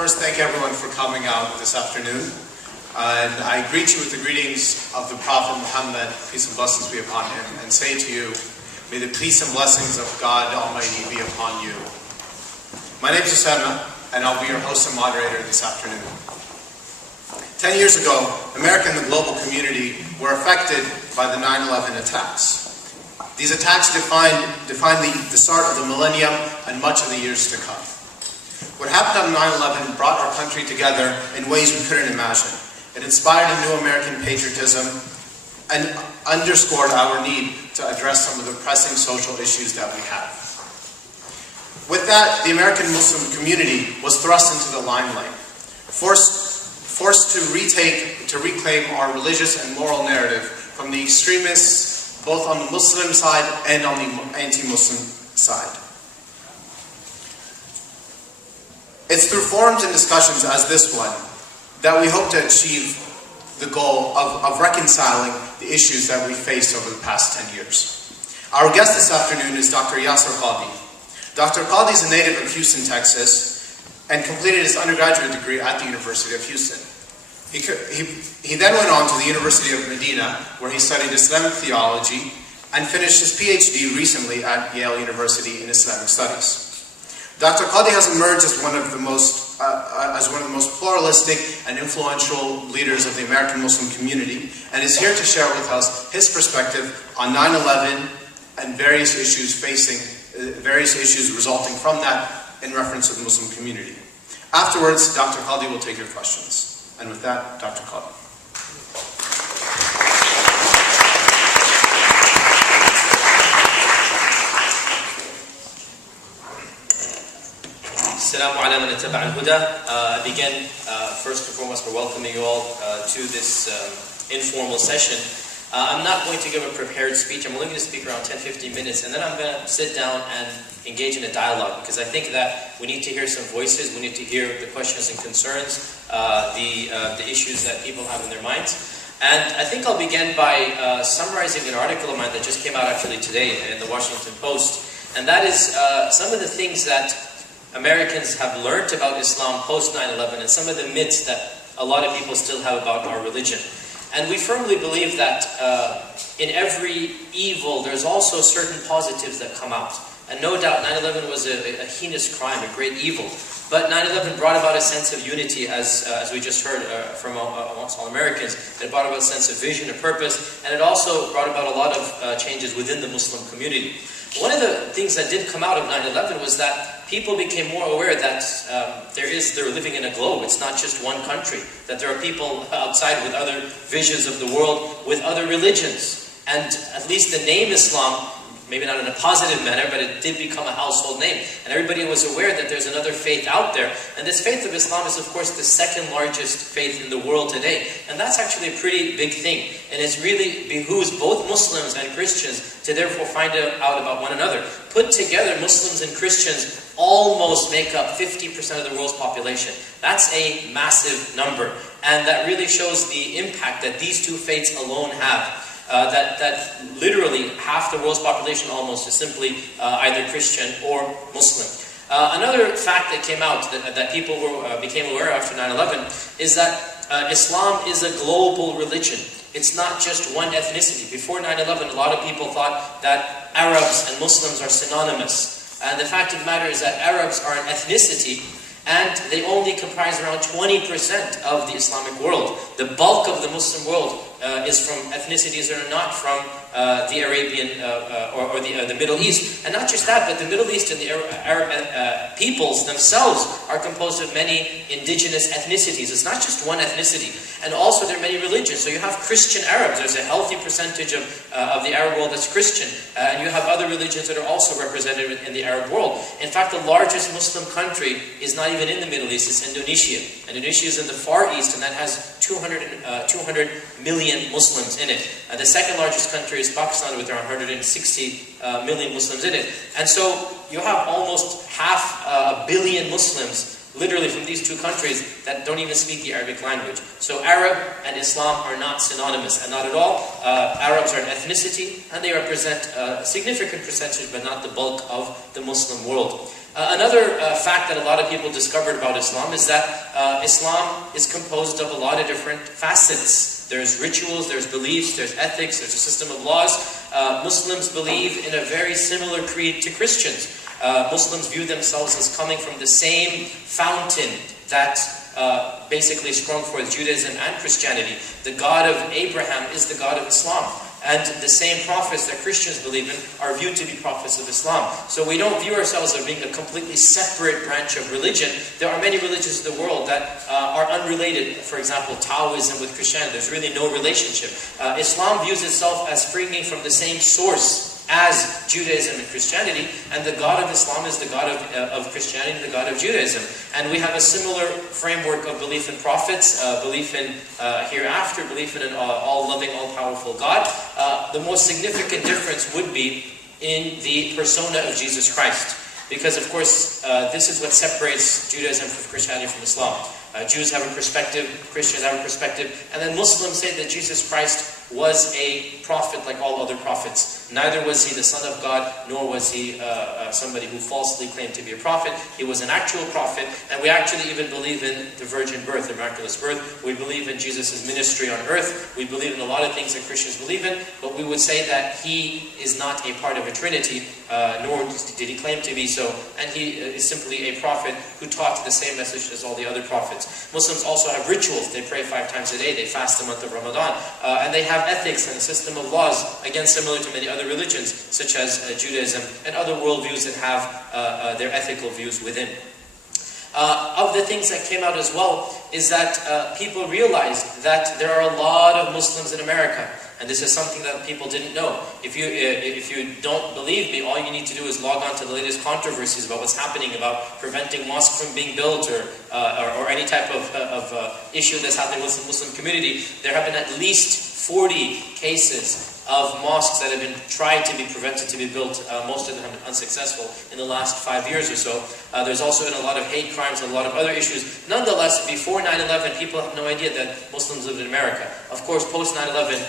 first thank everyone for coming out this afternoon. And I greet you with the greetings of the Prophet Muhammad, peace and blessings be upon him, and say to you, may the peace and blessings of God Almighty be upon you. My name is Yasir, and I'll be your host and moderator this afternoon. 10 years ago, America and the global community were affected by the 9/11 attacks. These attacks defined the start of the millennium and much of the years to come. What happened on 9/11 brought our country together in ways we couldn't imagine. It inspired a new American patriotism and underscored our need to address some of the pressing social issues that we have. With that, the American Muslim community was thrust into the limelight, forced to reclaim our religious and moral narrative from the extremists, both on the Muslim side and on the anti-Muslim side. It's through forums and discussions as this one that we hope to achieve the goal of reconciling the issues that we faced over the past 10 years. Our guest this afternoon is Dr. Yasir Qadhi. Dr. Qadhi is a native of Houston, Texas, and completed his undergraduate degree at the University of Houston. He then went on to the University of Medina, where he studied Islamic theology and finished his PhD recently at Yale University in Islamic Studies. Dr. Qadhi has emerged as one of the most pluralistic and influential leaders of the American Muslim community, and is here to share with us his perspective on 9/11 and various issues resulting from that in reference to the Muslim community. Afterwards, Dr. Qadhi will take your questions. And with that, Dr. Qadhi. Assalamu ala man ittaba al-huda. I begin first and foremost by welcoming you all to this informal session. I'm not going to give a prepared speech. I'm only going to speak around 10-15 minutes, and then I'm going to sit down and engage in a dialogue, because I think that we need to hear some voices. We need to hear the questions and concerns, the issues that people have in their minds. And I think I'll begin by summarizing an article of mine that just came out actually today in the Washington Post, and that is some of the things that Americans have learned about Islam post 9/11 and some of the myths that a lot of people still have about our religion. And we firmly believe that in every evil there's also certain positives that come out. And no doubt 9/11 was a heinous crime, a great evil. But 9/11 brought about a sense of unity, as we just heard from amongst all Americans. It brought about a sense of vision, a purpose, and it also brought about a lot of changes within the Muslim community. One of the things that did come out of 9/11 was that people became more aware that they're living in a globe. It's not just one country. That there are people outside with other visions of the world, with other religions. And at least the name Islam, maybe not in a positive manner, but it did become a household name. And everybody was aware that there's another faith out there. And this faith of Islam is, of course, the second largest faith in the world today. And that's actually a pretty big thing. And it really behooves both Muslims and Christians to therefore find out about one another. Put together, Muslims and Christians almost make up 50% of the world's population. That's a massive number. And that really shows the impact that these two faiths alone have. That literally half the world's population almost is simply either Christian or Muslim. Another fact that came out that people became aware of after 9/11 is that Islam is a global religion. It's not just one ethnicity. Before 9/11, a lot of people thought that Arabs and Muslims are synonymous. And the fact of the matter is that Arabs are an ethnicity, and they only comprise around 20% of the Islamic world. The bulk of the Muslim world is from ethnicities that are not from the Arabian or the Middle East. And not just that, but the Middle East and the Arab peoples themselves are composed of many indigenous ethnicities. It's not just one ethnicity. And also there are many religions. So you have Christian Arabs. There's a healthy percentage of the Arab world that's Christian. And you have other religions that are also represented in the Arab world. In fact, the largest Muslim country is not even in the Middle East. It's Indonesia. Indonesia is in the Far East, and that has 200 million Muslims in it. The second largest country is Pakistan, with around 160 million Muslims in it. And so you have almost half a billion Muslims literally from these two countries that don't even speak the Arabic language. So Arab and Islam are not synonymous, and not at all. Arabs are an ethnicity, and they represent a significant percentage, but not the bulk of the Muslim world. Another fact that a lot of people discovered about Islam is that Islam is composed of a lot of different facets. There's rituals, there's beliefs, there's ethics, there's a system of laws. Muslims believe in a very similar creed to Christians. Muslims view themselves as coming from the same fountain that basically sprung forth Judaism and Christianity. The God of Abraham is the God of Islam. And the same prophets that Christians believe in are viewed to be prophets of Islam. So we don't view ourselves as being a completely separate branch of religion. There are many religions in the world that are unrelated. For example, Taoism with Christianity, there's really no relationship. Islam views itself as springing from the same source as Judaism and Christianity, and the God of Islam is the God of Christianity, the God of Judaism. And we have a similar framework of belief in prophets, belief in hereafter, belief in an all-loving, all-powerful God. The most significant difference would be in the persona of Jesus Christ. Because, of course, this is what separates Judaism from Christianity from Islam. Jews have a perspective, Christians have a perspective, and then Muslims say that Jesus Christ was a prophet like all other prophets. Neither was he the Son of God, nor was he somebody who falsely claimed to be a prophet. He was an actual prophet, and we actually even believe in the virgin birth, the miraculous birth. We believe in Jesus' ministry on earth. We believe in a lot of things that Christians believe in, but we would say that he is not a part of a trinity, nor did he claim to be so, and he is simply a prophet who taught the same message as all the other prophets. Muslims also have rituals. They pray 5 times a day. They fast the month of Ramadan. And they have ethics and a system of laws, again similar to many other religions, such as Judaism and other worldviews that have their ethical views within. Of the things that came out as well is that people realized that there are a lot of Muslims in America. And this is something that people didn't know. If you don't believe me, all you need to do is log on to the latest controversies about what's happening about preventing mosques from being built or any type of issue that's happening with the Muslim community. There have been at least 40 cases of mosques that have been tried to be prevented to be built. Most of them have been unsuccessful in the last 5 years or so. There's also been a lot of hate crimes and a lot of other issues. Nonetheless, before 9/11, people have no idea that Muslims lived in America. Of course, post 9/11,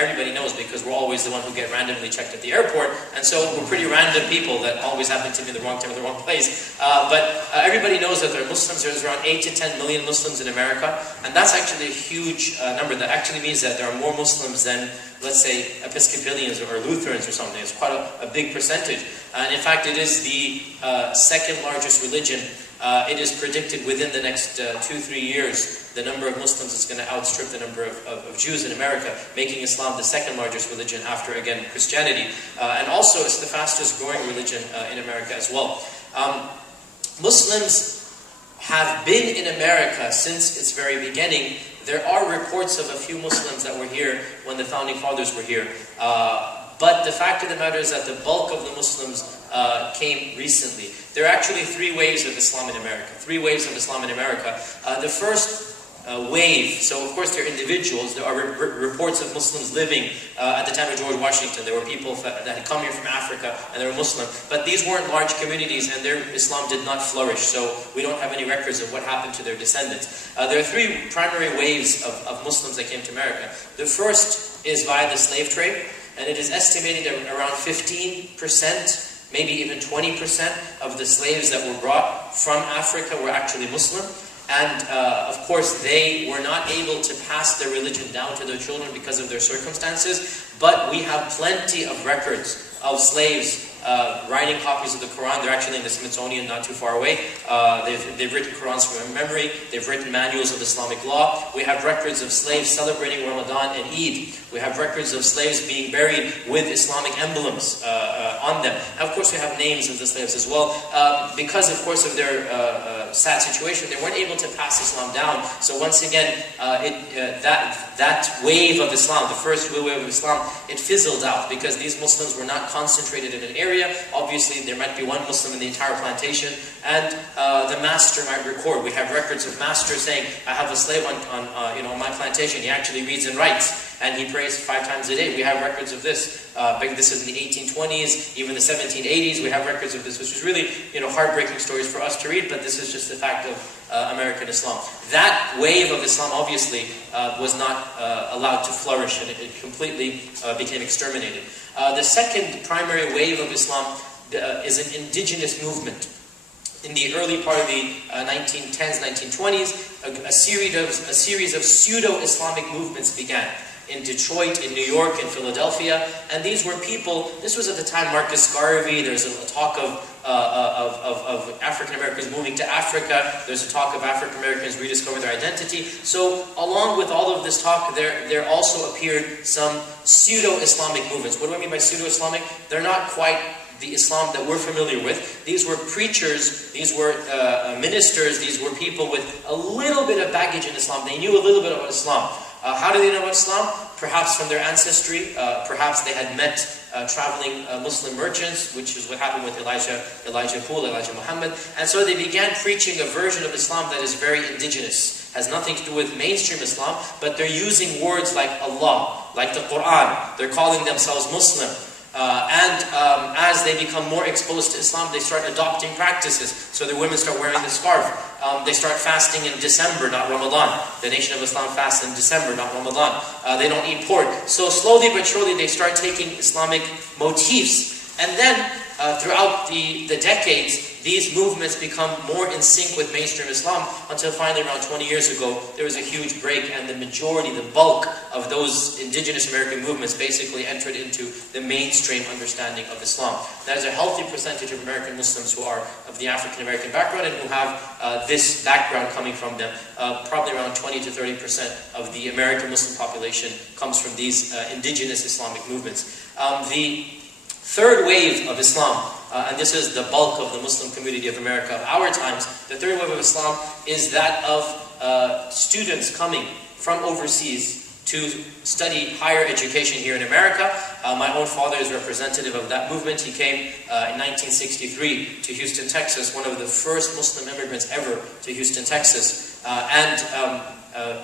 everybody knows because we're always the one who get randomly checked at the airport, and so we're pretty random people that always happen to be in the wrong time in the wrong place. But everybody knows that there are Muslims. There's around 8 to 10 million Muslims in America, and that's actually a huge number. That actually means that there are more Muslims than, let's say, Episcopalians or Lutherans or something. It's quite a big percentage. And in fact, it is the second largest religion. It is predicted within the next 2-3 years, the number of Muslims is going to outstrip the number of Jews in America, making Islam the second largest religion after, again, Christianity. And also, it's the fastest growing religion in America as well. Muslims have been in America since its very beginning. There are reports of a few Muslims that were here when the founding fathers were here. But the fact of the matter is that the bulk of the Muslims came recently. There are actually 3 waves of Islam in America. 3 waves of Islam in America. The first wave, so of course there are individuals, there are reports of Muslims living at the time of George Washington. There were people that had come here from Africa and they were Muslim. But these weren't large communities and their Islam did not flourish. So we don't have any records of what happened to their descendants. There are 3 primary waves of Muslims that came to America. The first is via the slave trade. And it is estimated that around 15%, maybe even 20% of the slaves that were brought from Africa were actually Muslim. And of course, they were not able to pass their religion down to their children because of their circumstances. But we have plenty of records of slaves writing copies of the Quran. They're actually in the Smithsonian, not too far away. They've written Qurans from memory. They've written manuals of Islamic law. We have records of slaves celebrating Ramadan and Eid. We have records of slaves being buried with Islamic emblems on them. And of course, we have names of the slaves as well. Because, of course, of their sad situation, they weren't able to pass Islam down. So once again, that wave of Islam, the first wave of Islam, it fizzled out because these Muslims were not concentrated in an area. Obviously, there might be one Muslim in the entire plantation, and the master might record. We have records of masters saying, "I have a slave on my plantation. He actually reads and writes, and he prays 5 times a day." We have records of this. This is in the 1820s, even the 1780s. We have records of this, which is really heartbreaking stories for us to read. But this is just the fact of American Islam. That wave of Islam obviously was not allowed to flourish, and it completely became exterminated. The second primary wave of Islam is an indigenous movement. in the early part of the 1910s, 1920s, a series of pseudo-Islamic movements began in Detroit, in New York, in Philadelphia, and these were people. This was at the time Marcus Garvey. There's a talk of African Americans moving to Africa. There's a talk of African Americans rediscovering their identity. So, along with all of this talk, there also appeared some pseudo-Islamic movements. What do I mean by pseudo-Islamic? They're not quite the Islam that we're familiar with. These were preachers, these were ministers, these were people with a little bit of baggage in Islam. They knew a little bit about Islam. How do they know about Islam? Perhaps from their ancestry, perhaps they had met traveling Muslim merchants, which is what happened with Elijah Poole, Elijah Muhammad. And so they began preaching a version of Islam that is very indigenous. Has nothing to do with mainstream Islam, but they're using words like Allah, like the Quran. They're calling themselves Muslim. As they become more exposed to Islam, they start adopting practices. So the women start wearing the scarf. They start fasting in December, not Ramadan. The Nation of Islam fasts in December, not Ramadan. They don't eat pork. So slowly but surely they start taking Islamic motifs. And then throughout the decades, these movements become more in sync with mainstream Islam until finally around 20 years ago, there was a huge break and the majority, the bulk of those indigenous American movements basically entered into the mainstream understanding of Islam. There's a healthy percentage of American Muslims who are of the African American background and who have this background coming from them. Probably around 20 to 30% of the American Muslim population comes from these indigenous Islamic movements. The third wave of Islam, and this is the bulk of the Muslim community of America of our times, the third wave of Islam is that of students coming from overseas to study higher education here in America. My own father is representative of that movement. He came in 1963 to Houston, Texas, one of the first Muslim immigrants ever to Houston, Texas.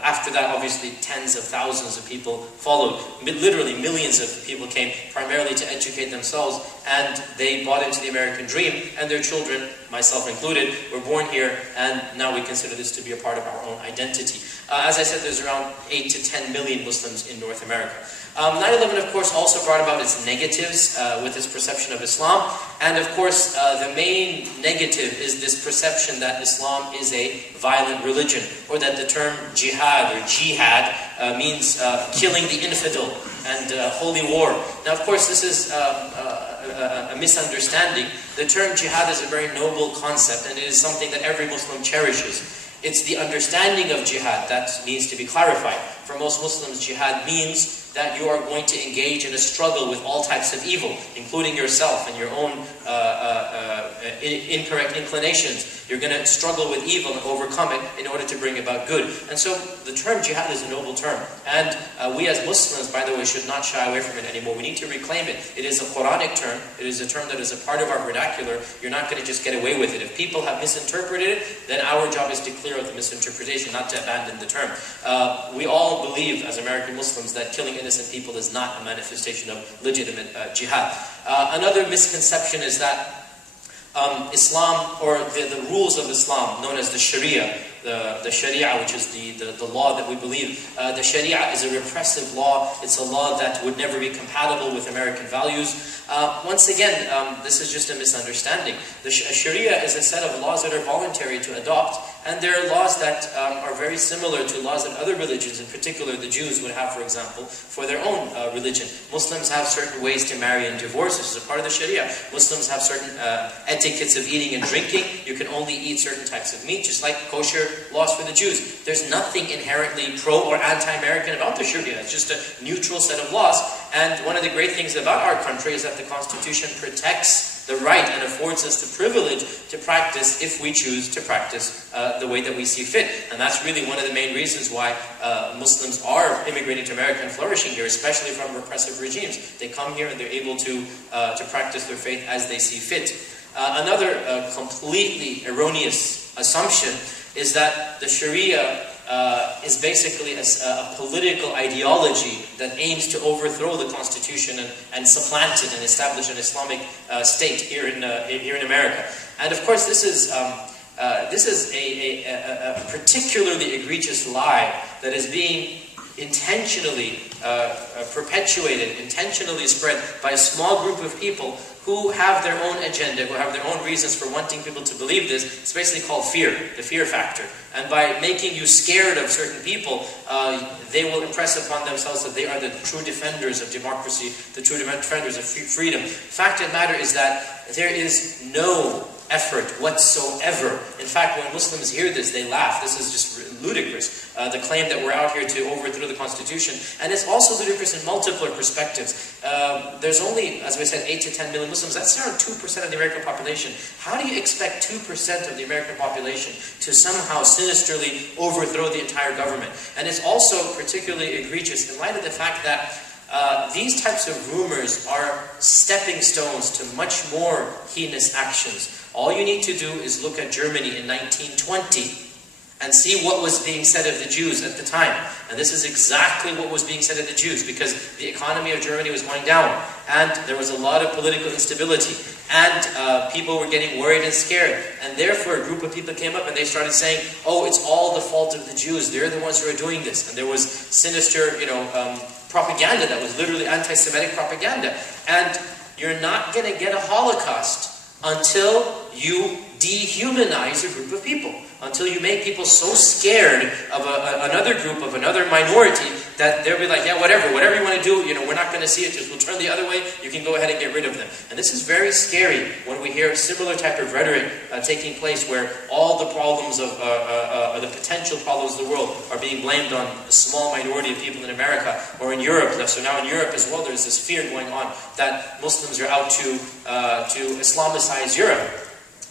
After that, obviously, tens of thousands of people followed. Literally millions of people came primarily to educate themselves, and they bought into the American dream, and their children, myself included, were born here, and now we consider this to be a part of our own identity. As I said, there's around 8 to 10 million Muslims in North America. 9/11, of course, also brought about its negatives with its perception of Islam. And, of course, the main negative is this perception that Islam is a violent religion, or that the term jihad or jihad means killing the infidel and holy war. Now, of course, this is a misunderstanding. The term jihad is a very noble concept, and it is something that every Muslim cherishes. It's the understanding of jihad that needs to be clarified. For most Muslims, jihad means that you are going to engage in a struggle with all types of evil, including yourself and your own incorrect inclinations. You're going to struggle with evil and overcome it in order to bring about good. And so the term jihad is a noble term. And we as Muslims, by the way, should not shy away from it anymore. We need to reclaim it. It is a Quranic term. It is a term that is a part of our vernacular. You're not going to just get away with it. If people have misinterpreted it, then our job is to clear up the misinterpretation, not to abandon the term. We all believe as American Muslims that killing innocent people is not a manifestation of legitimate jihad. Another misconception is that Islam, or the rules of Islam, known as the Sharia, the Sharia, which is the law that we believe, the Sharia is a repressive law. It's a law that would never be compatible with American values. Once again, this is just a misunderstanding. The Sharia is a set of laws that are voluntary to adopt, and there are laws that are very similar to laws that other religions, in particular the Jews, would have, for example, for their own religion. Muslims have certain ways to marry and divorce. This is a part of the Sharia. Muslims have certain etiquettes of eating and drinking. You can only eat certain types of meat, just like kosher laws for the Jews. There's nothing inherently pro or anti-American about the Sharia. It's just a neutral set of laws. And one of the great things about our country is that the Constitution protects the right and affords us the privilege to practice, if we choose to practice, the way that we see fit. And that's really one of the main reasons why Muslims are immigrating to America and flourishing here, especially from repressive regimes. They come here and they're able to practice their faith as they see fit. Another completely erroneous assumption is that the Sharia is basically a political ideology that aims to overthrow the Constitution and supplant it and establish an Islamic state here in America. And of course, this is a particularly egregious lie that is being intentionally perpetuated, intentionally spread by a small group of people who have their own agenda, who have their own reasons for wanting people to believe this. It's basically called fear, the fear factor. And by making you scared of certain people, they will impress upon themselves that they are the true defenders of democracy, the true defenders of freedom. Fact of the matter is that there is no effort whatsoever. In fact, when Muslims hear this, they laugh. This is just ludicrous, the claim that we're out here to overthrow the Constitution. And it's also ludicrous in multiple perspectives. There's only, as we said, 8 to 10 million Muslims. That's around 2% of the American population. How do you expect 2% of the American population to somehow sinisterly overthrow the entire government? And it's also particularly egregious in light of the fact that these types of rumors are stepping stones to much more heinous actions. All you need to do is look at Germany in 1920 and see what was being said of the Jews at the time. And this is exactly what was being said of the Jews, because the economy of Germany was going down, and there was a lot of political instability, and people were getting worried and scared. And therefore a group of people came up and they started saying, oh, it's all the fault of the Jews. They're the ones who are doing this. And there was sinister, propaganda that was literally anti-Semitic propaganda. And you're not going to get a Holocaust until you dehumanize a group of people. Until you make people so scared of another group, of another minority, that they'll be like, yeah, whatever you want to do, we're not going to see it, just we'll turn the other way, you can go ahead and get rid of them. And this is very scary when we hear similar type of rhetoric taking place, where all the problems of, the potential problems of the world are being blamed on a small minority of people in America, or in Europe. So now in Europe as well, there's this fear going on that Muslims are out to Islamicize Europe.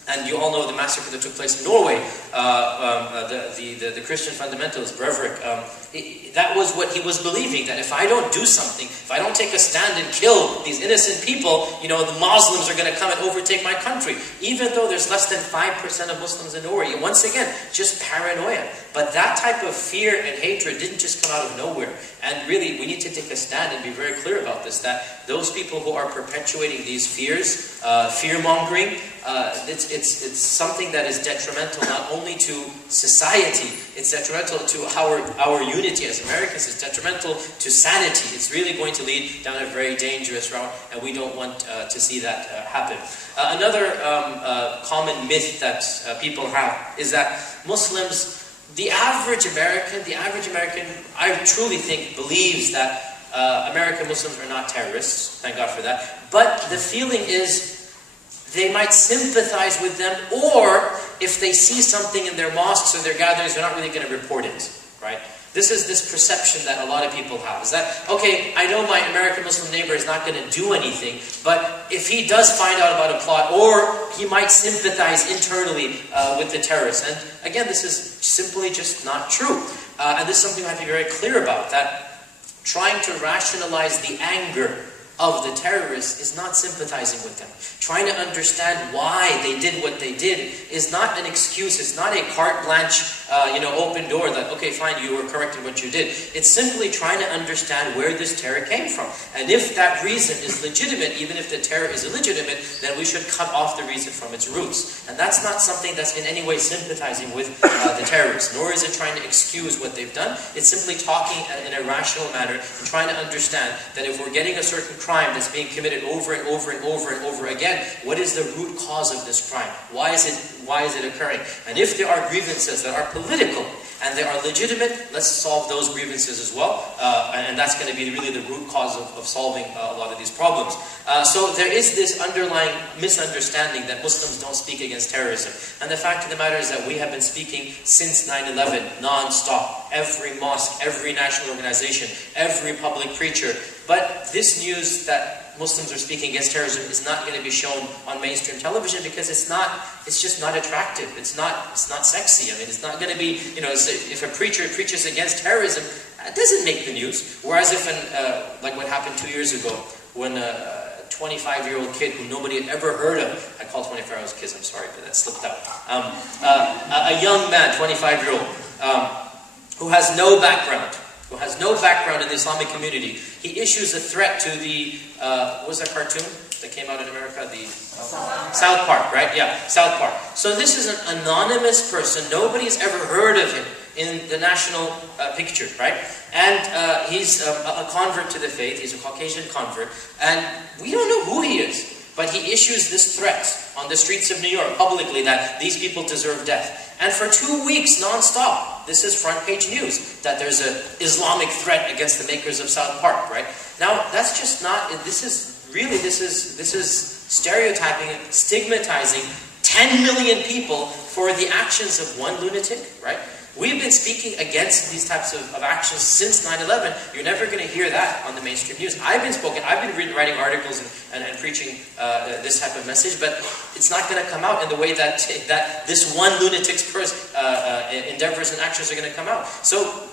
And you all know the massacre that took place in Norway, the Christian fundamentalist, Breivik. That was what he was believing, that if I don't do something, if I don't take a stand and kill these innocent people, the Muslims are going to come and overtake my country. Even though there's less than 5% of Muslims in Norway. Once again, just paranoia. But that type of fear and hatred didn't just come out of nowhere. And really, we need to take a stand and be very clear about this, that those people who are perpetuating these fears, fear-mongering, it's something that is detrimental not only to society, it's detrimental to our unity as Americans, it's detrimental to sanity. It's really going to lead down a very dangerous route, and we don't want to see that happen. Another common myth that people have is that Muslims, the average American, I truly think, believes that American Muslims are not terrorists. Thank God for that. But the feeling is they might sympathize with them, or if they see something in their mosques or their gatherings, they're not really going to report it, right? This is this perception that a lot of people have, is that, okay, I know my American Muslim neighbor is not going to do anything, but if he does find out about a plot, or he might sympathize internally with the terrorists. And again, this is simply just not true. And this is something we have to be very clear about, that trying to rationalize the anger of the terrorists is not sympathizing with them. Trying to understand why they did what they did is not an excuse. It's not a carte blanche, open door that, okay, fine, you were correct in what you did. It's simply trying to understand where this terror came from. And if that reason is legitimate, even if the terror is illegitimate, then we should cut off the reason from its roots. And that's not something that's in any way sympathizing with the terrorists, nor is it trying to excuse what they've done. It's simply talking in a rational manner and trying to understand that if we're getting a certain crime that's being committed over and over and over and over again, what is the root cause of this crime? Why is it occurring? And if there are grievances that are political and they are legitimate, let's solve those grievances as well. And that's going to be really the root cause of solving a lot of these problems. So there is this underlying misunderstanding that Muslims don't speak against terrorism. And the fact of the matter is that we have been speaking since 9/11, non-stop. Every mosque, every national organization, every public preacher. But this news that Muslims are speaking against terrorism is not going to be shown on mainstream television because it's just not attractive. It's not sexy. I mean, it's not going to be, if a preacher preaches against terrorism, it doesn't make the news. Whereas if, like what happened 2 years ago, when a 25-year-old kid who nobody had ever heard of, I call 25-year-olds kids, I'm sorry, but that slipped out. A young man, 25-year-old, who has no background in the Islamic community, he issues a threat to the, what was that cartoon? that came out in America? The South Park, right? Yeah, South Park. So this is an anonymous person. Nobody's ever heard of him in the national picture, right? And he's a convert to the faith. He's a Caucasian convert. And we don't know who he is. But he issues this threat on the streets of New York publicly that these people deserve death. And for 2 weeks non-stop, this is front page news, that there's an Islamic threat against the makers of South Park, right? Now, that's just not, this is stereotyping, stigmatizing 10 million people for the actions of one lunatic, right? We've been speaking against these types of actions since 9/11. You're never going to hear that on the mainstream news. I've been writing articles and preaching this type of message, but it's not going to come out in the way that this one lunatic's endeavors and actions are going to come out. So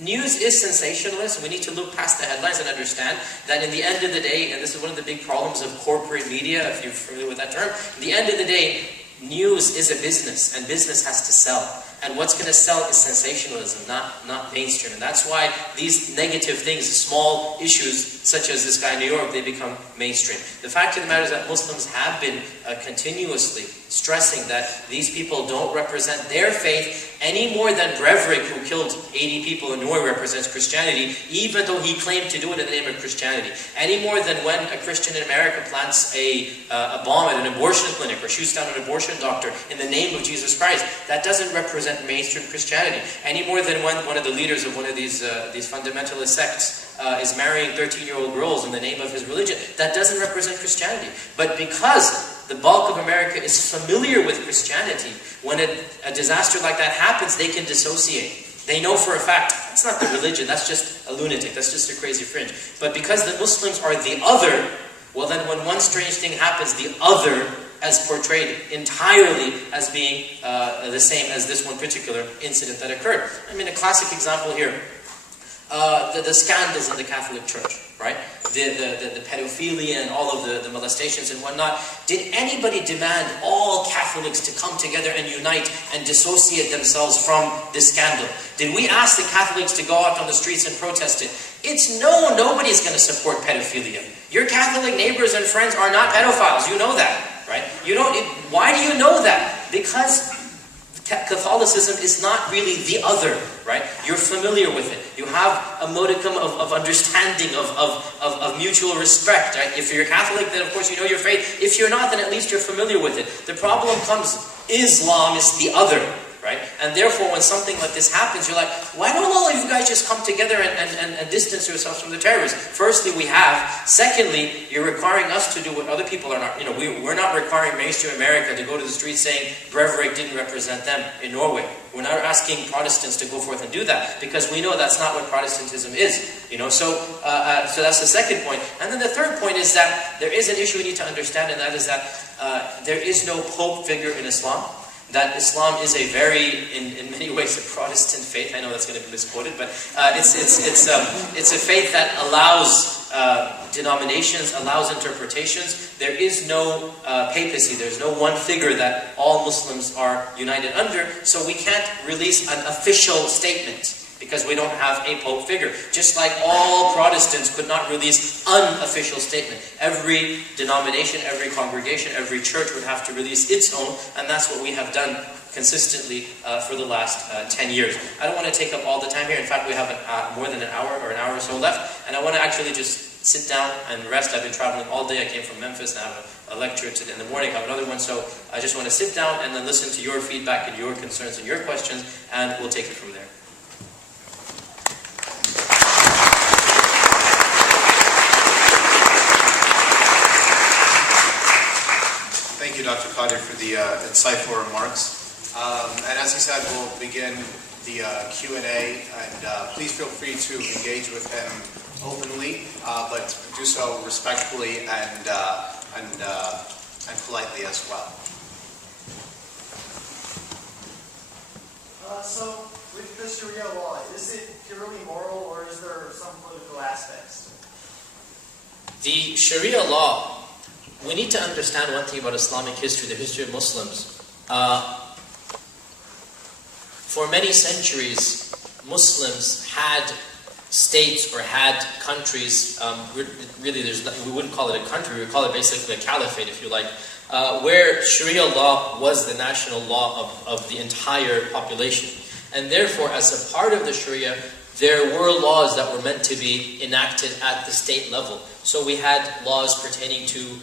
news is sensationalist. We need to look past the headlines and understand that in the end of the day, and this is one of the big problems of corporate media, if you're familiar with that term, in the end of the day, news is a business, and business has to sell. And what's going to sell is sensationalism, not mainstream. And that's why these negative things, small issues, such as this guy in New York, they become mainstream. The fact of the matter is that Muslims have been continuously stressing that these people don't represent their faith any more than Breivik, who killed 80 people in Norway, represents Christianity, even though he claimed to do it in the name of Christianity. Any more than when a Christian in America plants a bomb at an abortion clinic or shoots down an abortion doctor in the name of Jesus Christ. That doesn't represent mainstream Christianity. Any more than when one of the leaders of one of these fundamentalist sects is marrying 13-year-old girls in the name of his religion. That doesn't represent Christianity. But because the bulk of America is familiar with Christianity, when a disaster like that happens, they can dissociate. They know for a fact, that's not the religion, that's just a lunatic, that's just a crazy fringe. But because the Muslims are the other, well then when one strange thing happens, the other as portrayed entirely as being the same as this one particular incident that occurred. I mean, a classic example here, the scandals in the Catholic Church, right? The pedophilia and all of the molestations and whatnot. Did anybody demand all Catholics to come together and unite and dissociate themselves from this scandal? Did we ask the Catholics to go out on the streets and protest it? It's no, nobody's going to support pedophilia. Your Catholic neighbors and friends are not pedophiles, you know that, right? Why do you know that? Because Catholicism is not really the other, right? You're familiar with it. You have a modicum of understanding, of mutual respect, right? If you're Catholic, then of course you know your faith. If you're not, then at least you're familiar with it. The problem comes, Islam is the other, right? And therefore, when something like this happens, you're like, why don't all of you guys just come together and distance yourselves from the terrorists? Firstly, we have. Secondly, you're requiring us to do what other people are not. We're not requiring mainstream America to go to the streets saying Breivik didn't represent them in Norway. We're not asking Protestants to go forth and do that, because we know that's not what Protestantism is. So that's the second point. And then the third point is that there is an issue we need to understand, and that is that there is no Pope figure in Islam. That Islam is a very, in many ways, a Protestant faith. I know that's going to be misquoted, but it's a faith that allows denominations, allows interpretations. There is no papacy. There's no one figure that all Muslims are united under. So we can't release an official statement, because we don't have a Pope figure. Just like all Protestants could not release unofficial statement. Every denomination, every congregation, every church would have to release its own, and that's what we have done consistently for the last 10 years. I don't want to take up all the time here. In fact, we have more than an hour or so left, and I want to actually just sit down and rest. I've been traveling all day. I came from Memphis, and I have a lecture today in the morning. I have another one, so I just want to sit down and then listen to your feedback and your concerns and your questions, and we'll take it from there. Thank you, Dr. Qadhi, for the insightful remarks. And as he said, we'll begin the Q&A, and please feel free to engage with him openly, but do so respectfully and politely as well. So, with the Sharia law, is it purely moral, or is there some political aspects? The Sharia law, we need to understand one thing about Islamic history, the history of Muslims. For many centuries, Muslims had states or had countries, really we wouldn't call it a country, we would call it basically a caliphate if you like, where Sharia law was the national law of the entire population. And therefore, as a part of the Sharia, there were laws that were meant to be enacted at the state level. So we had laws pertaining to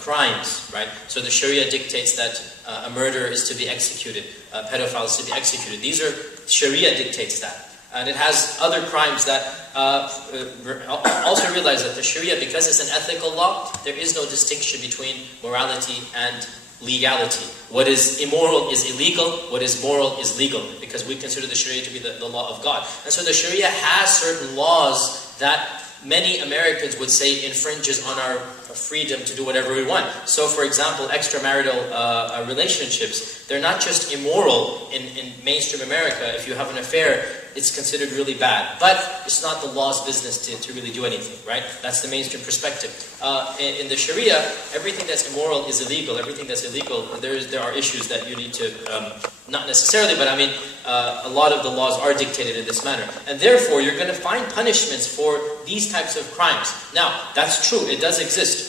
crimes, right? So the Sharia dictates that a murderer is to be executed, a pedophile is to be executed. These are, Sharia dictates that. And it has other crimes that also realize that the Sharia, because it's an ethical law, there is no distinction between morality and legality. What is immoral is illegal, what is moral is legal, because we consider the Sharia to be the law of God. And so the Sharia has certain laws that many Americans would say infringes on our freedom to do whatever we want. So for example, extramarital relationships, they're not just immoral in mainstream America. If you have an affair, it's considered really bad. But it's not the law's business to really do anything, right? That's the mainstream perspective. In the Sharia, everything that's immoral is illegal. Everything that's illegal, there are issues that you need to, not necessarily, but I mean, a lot of the laws are dictated in this manner. And therefore, you're going to find punishments for these types of crimes. Now, that's true, it does exist.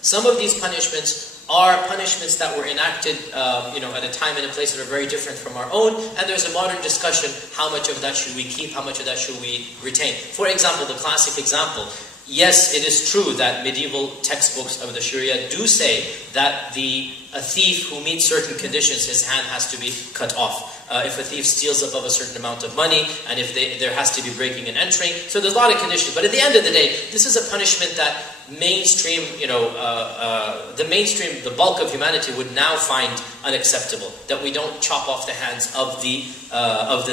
Some of these punishments are punishments that were enacted at a time and a place that are very different from our own, and there's a modern discussion, how much of that should we keep, how much of that should we retain. For example, the classic example, yes, it is true that medieval textbooks of the Sharia do say that a thief who meets certain conditions, his hand has to be cut off. If a thief steals above a certain amount of money, and if there has to be breaking and entering. So there's a lot of conditions. But at the end of the day, this is a punishment that mainstream, the bulk of humanity would now find unacceptable. That we don't chop off the hands of the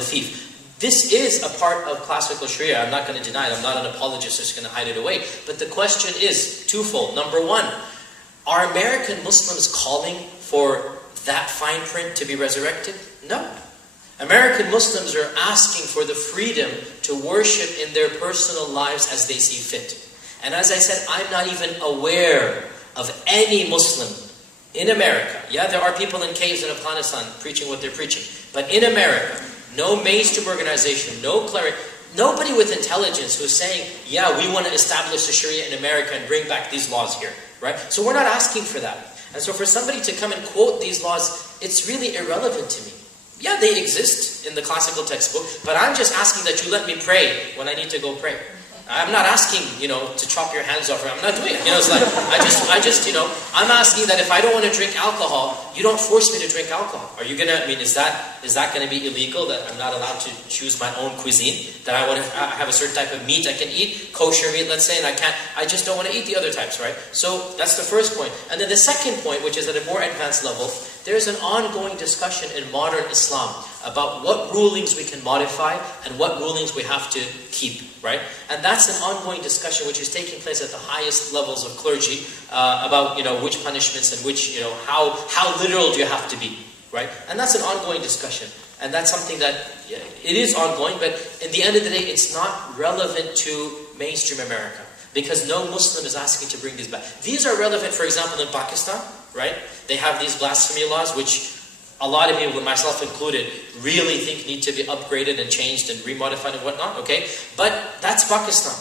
thief. This is a part of classical Sharia. I'm not going to deny it. I'm not an apologist just going to hide it away. But the question is twofold. Number one, are American Muslims calling for that fine print to be resurrected? No. American Muslims are asking for the freedom to worship in their personal lives as they see fit. And as I said, I'm not even aware of any Muslim in America. Yeah, there are people in caves in Afghanistan preaching what they're preaching. But in America, no mainstream organization, no cleric, nobody with intelligence who's saying, yeah, we want to establish the Sharia in America and bring back these laws here. Right? So we're not asking for that. And so for somebody to come and quote these laws, it's really irrelevant to me. Yeah, they exist in the classical textbook, but I'm just asking that you let me pray when I need to go pray. I'm not asking, to chop your hands off. I'm not doing it. It's like, I'm asking that if I don't want to drink alcohol, you don't force me to drink alcohol. Are you going to, is that going to be illegal, that I'm not allowed to choose my own cuisine? That I want to have a certain type of meat I can eat, kosher meat, let's say, and I just don't want to eat the other types, right? So that's the first point. And then the second point, which is at a more advanced level, there's an ongoing discussion in modern Islam about what rulings we can modify and what rulings we have to keep, right? And that's an ongoing discussion which is taking place at the highest levels of clergy about, which punishments and which, how literal do you have to be, right? And that's an ongoing discussion. And that's something that, it is ongoing, but in the end of the day, it's not relevant to mainstream America. Because no Muslim is asking to bring these back. These are relevant, for example, in Pakistan, right? They have these blasphemy laws, which a lot of people, myself included, really think need to be upgraded and changed and remodified and whatnot, okay? But that's Pakistan.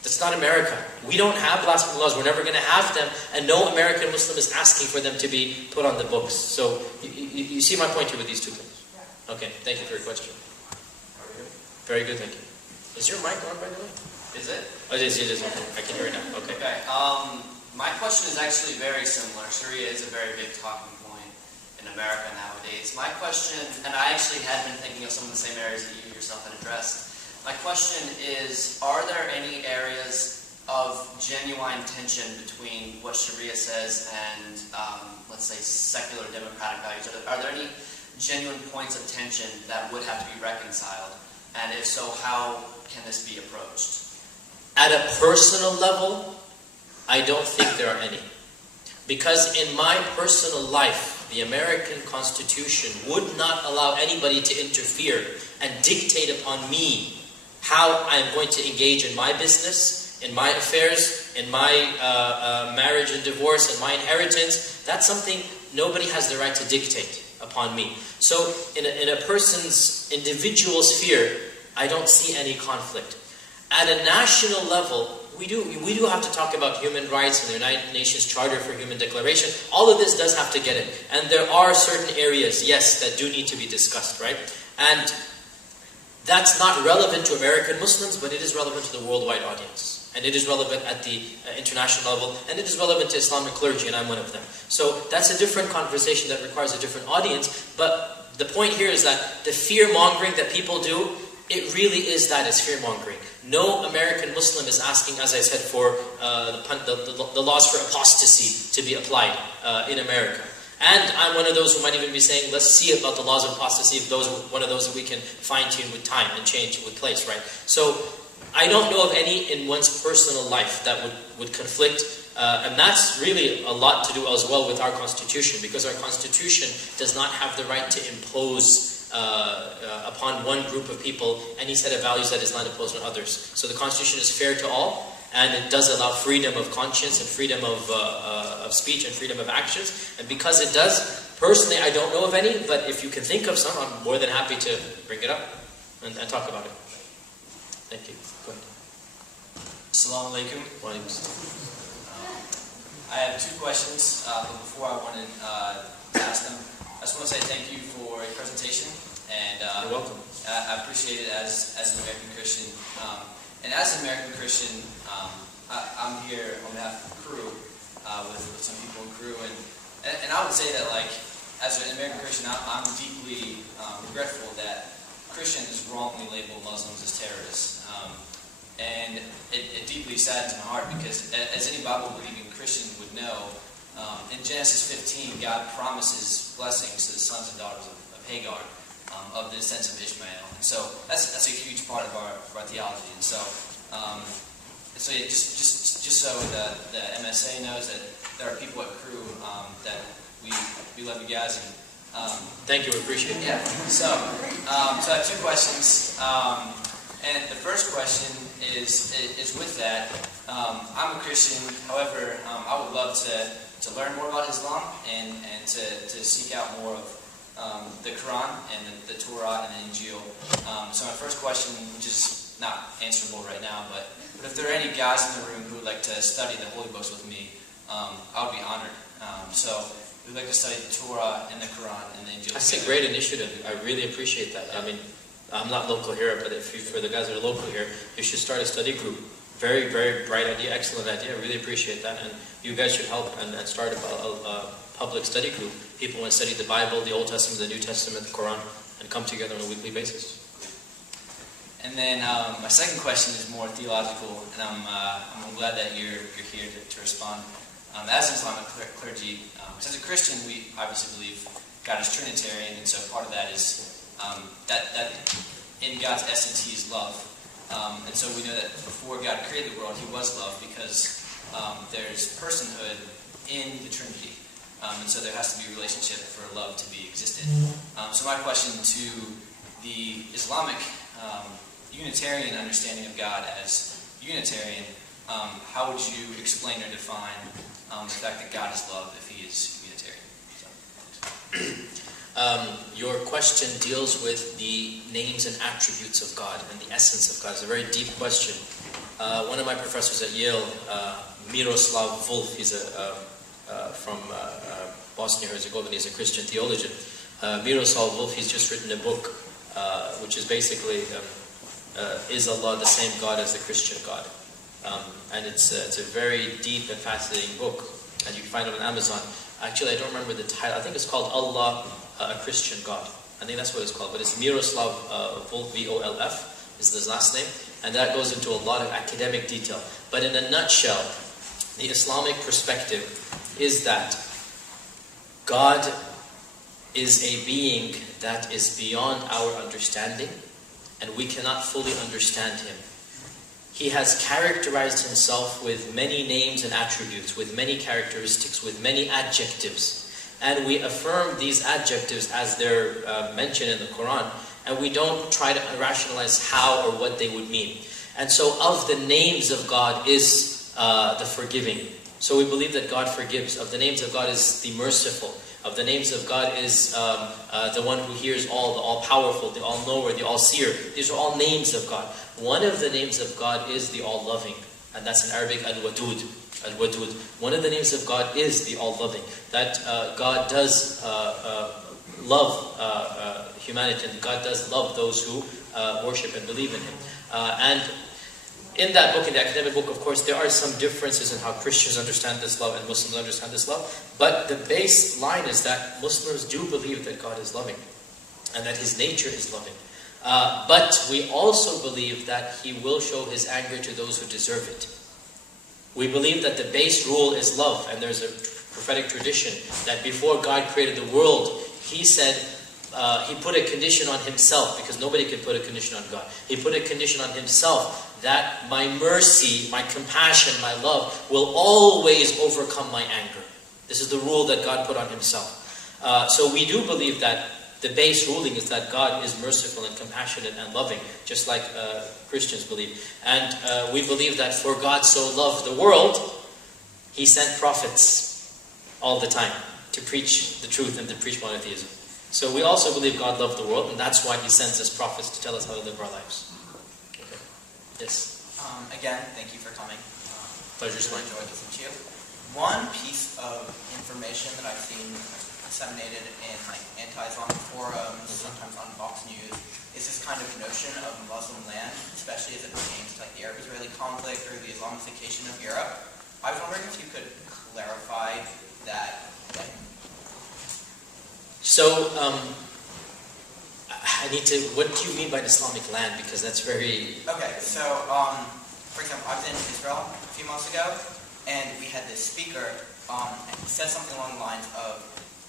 That's not America. We don't have blasphemy laws. We're never going to have them. And no American Muslim is asking for them to be put on the books. So you see my point here with these two things. Okay, thank you for your question. Very good, thank you. Is your mic on, by the way? Is it? Oh, it is. Okay. I can hear it now. Okay. Okay. My question is actually very similar. Sharia is a very big talking point in America nowadays. My question, and I actually had been thinking of some of the same areas that you yourself had addressed. My question is, are there any areas of genuine tension between what Sharia says and, let's say, secular democratic values? Are there any genuine points of tension that would have to be reconciled? And if so, how can this be approached? At a personal level, I don't think there are any. Because in my personal life, the American Constitution would not allow anybody to interfere and dictate upon me how I'm going to engage in my business, in my affairs, in my marriage and divorce, and my inheritance. That's something nobody has the right to dictate upon me. So in a person's individual sphere, I don't see any conflict. At a national level, we do have to talk about human rights and the United Nations Charter for Human Declaration. All of this does have to get it. And there are certain areas, yes, that do need to be discussed, right? And that's not relevant to American Muslims, but it is relevant to the worldwide audience. And it is relevant at the international level, and it is relevant to Islamic clergy, and I'm one of them. So that's a different conversation that requires a different audience. But the point here is that the fear-mongering that people do, it really is that, it's fear-mongering. No American Muslim is asking, as I said, for the laws for apostasy to be applied in America. And I'm one of those who might even be saying, let's see about the laws of apostasy, if those one of those that we can fine-tune with time and change with place, right? So I don't know of any in one's personal life that would conflict, and that's really a lot to do as well with our Constitution, because our Constitution does not have the right to impose upon one group of people any set of values that is not imposed on others. So the Constitution is fair to all, and it does allow freedom of conscience and freedom of speech and freedom of actions. And because it does, personally I don't know of any, but if you can think of some, I'm more than happy to bring it up and talk about it. Thank you. Go ahead. Assalamu alaikum. I have two questions, but before I wanted to ask them, I just want to say thank you for your presentation, and You're welcome. I appreciate it as an American Christian. And as an American Christian, I'm here on behalf of the crew, with some people in crew, and I would say that, like, as an American Christian, I'm deeply regretful that Christians wrongly label Muslims as terrorists. And it deeply saddens my heart, because as any Bible-believing Christian would know, in Genesis 15, God promises blessings to the sons and daughters of Hagar, of the descendants of Ishmael. And so that's a huge part of our theology. And so, yeah, just so the MSA knows that there are people at crew that we love you guys. And thank you, we appreciate it. Yeah. So I have two questions. And the first question is with that. I'm a Christian. However, I would love to learn more about Islam and to seek out more of the Quran and the Torah and the Injil. So my first question, which is not answerable right now, but if there are any guys in the room who would like to study the holy books with me, I would be honored. So we'd like to study the Torah and the Quran and the Injil. That's a great initiative. I really appreciate that. I mean, I'm not local here, but for the guys that are local here, you should start a study group. Very, very bright idea, excellent idea. I really appreciate that, and you guys should help and start a public study group. People want to study the Bible, the Old Testament, the New Testament, the Quran, and come together on a weekly basis. And then my second question is more theological, and I'm glad that you're here to respond. As an Islamic clergy, as a Christian, we obviously believe God is Trinitarian, and so part of that is that in God's essence He is love. And so we know that before God created the world, He was love, because there's personhood in the Trinity. And so there has to be a relationship for love to be existent. So my question to the Islamic Unitarian understanding of God as Unitarian, how would you explain or define the fact that God is love if He is Unitarian? Your question deals with the names and attributes of God and the essence of God. It's a very deep question. One of my professors at Yale, Miroslav Volf, he's from Bosnia Herzegovina, he's a Christian theologian. Miroslav Volf, he's just written a book which is basically, is Allah the same God as the Christian God? And it's a very deep and fascinating book, and you can find it on Amazon. Actually, I don't remember the title. I think it's called Allah, a Christian God. I think that's what it's called, but it's Miroslav Volf, V-O-L-F, is his last name, and that goes into a lot of academic detail. But in a nutshell, the Islamic perspective is that God is a being that is beyond our understanding, and we cannot fully understand Him. He has characterized Himself with many names and attributes, with many characteristics, with many adjectives. And we affirm these adjectives as they're mentioned in the Quran, and we don't try to rationalize how or what they would mean. And so of the names of God is the forgiving. So we believe that God forgives. Of the names of God is the merciful. of the names of God is the one who hears all, the all-powerful, the all-knower, the all-seer. These are all names of God. One of the names of God is the all-loving, and that's in Arabic al-Wadud. Al-Wadud. One of the names of God is the all-loving. That God does love humanity, and God does love those who worship and believe in Him. And in that book, in the academic book, of course, there are some differences in how Christians understand this love and Muslims understand this love. But the baseline is that Muslims do believe that God is loving and that His nature is loving. But we also believe that He will show His anger to those who deserve it. We believe that the base rule is love, and there's a prophetic tradition that before God created the world, He said, He put a condition on Himself, because nobody can put a condition on God. He put a condition on Himself that my mercy, my compassion, my love will always overcome my anger. This is the rule that God put on Himself. So we do believe that the base ruling is that God is merciful and compassionate and loving, just like Christians believe. And we believe that for God so loved the world, He sent prophets all the time to preach the truth and to preach monotheism. So we also believe God loved the world, and that's why He sends us prophets to tell us how to live our lives. Okay. Yes? Again, thank you for coming. Pleasure's mine. Enjoyed listening to you. One piece of information that I've seen disseminated in like anti-Islamic forums, sometimes on Fox News, is this kind of notion of Muslim land, especially as it pertains to like the Arab-Israeli conflict or the Islamification of Europe. I was wondering if you could clarify that. So, I need to, what do you mean by Islamic land? Because that's very... Okay, so, for example, I was in Israel a few months ago, and we had this speaker, and he said something along the lines of,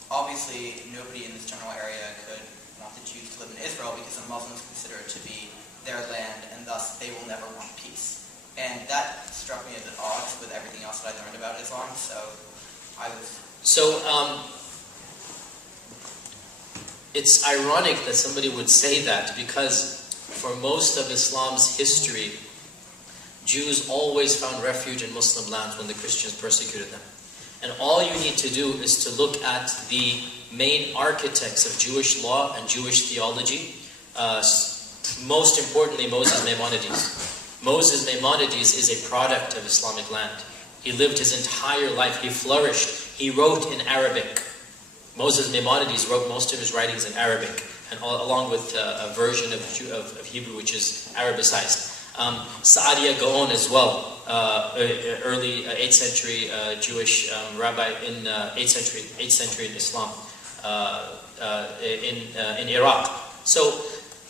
obviously, nobody in this general area could want the Jews to live in Israel because the Muslims consider it to be their land, and thus they will never want peace. And that struck me as at odds with everything else that I learned about Islam, so I was... So, it's ironic that somebody would say that, because for most of Islam's history, Jews always found refuge in Muslim lands when the Christians persecuted them. And all you need to do is to look at the main architects of Jewish law and Jewish theology, most importantly Moses Maimonides. Moses Maimonides is a product of Islamic land. He lived his entire life, he flourished, he wrote in Arabic. Moses Maimonides wrote most of his writings in Arabic, and along with a version of Hebrew which is Arabicized. Sa'adia Gaon as well, early 8th century Jewish rabbi in 8th century in Islam, in Iraq. So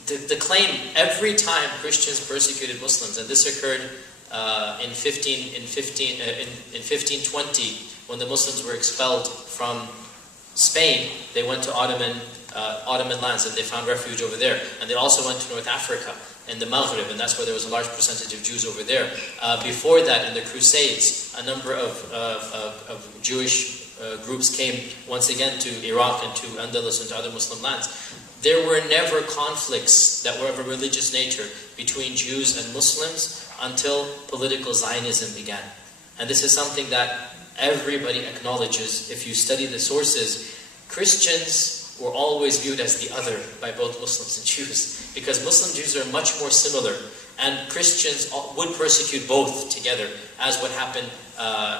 the claim, every time Christians persecuted Muslims, and this occurred in 1520 when the Muslims were expelled from Spain, they went to Ottoman lands and they found refuge over there. And they also went to North Africa and the Maghrib, and that's where there was a large percentage of Jews over there. Before that, in the Crusades, a number of Jewish groups came once again to Iraq and to Andalus and to other Muslim lands. There were never conflicts that were of a religious nature between Jews and Muslims until political Zionism began. And this is something that everybody acknowledges. If you study the sources, Christians were always viewed as the other by both Muslims and Jews, because Muslim Jews are much more similar, and Christians would persecute both together, as what happened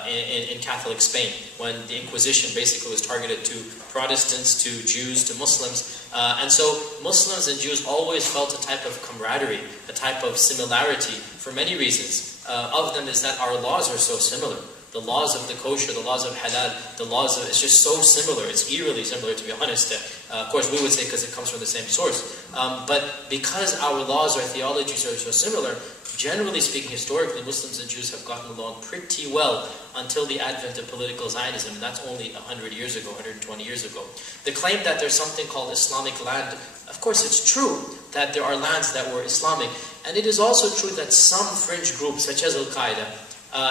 in Catholic Spain, when the Inquisition basically was targeted to Protestants, to Jews, to Muslims. And so Muslims and Jews always felt a type of camaraderie, a type of similarity, for many reasons. Of them is that our laws are so similar. The laws of the kosher, the laws of halal, the laws of, it's just so similar. It's eerily similar, to be honest. Of course, we would say because it comes from the same source. But because our laws, our theologies are so similar, generally speaking, historically, Muslims and Jews have gotten along pretty well until the advent of political Zionism, and that's only 100 years ago, 120 years ago. The claim that there's something called Islamic land, of course it's true that there are lands that were Islamic, and it is also true that some fringe groups, such as Al-Qaeda,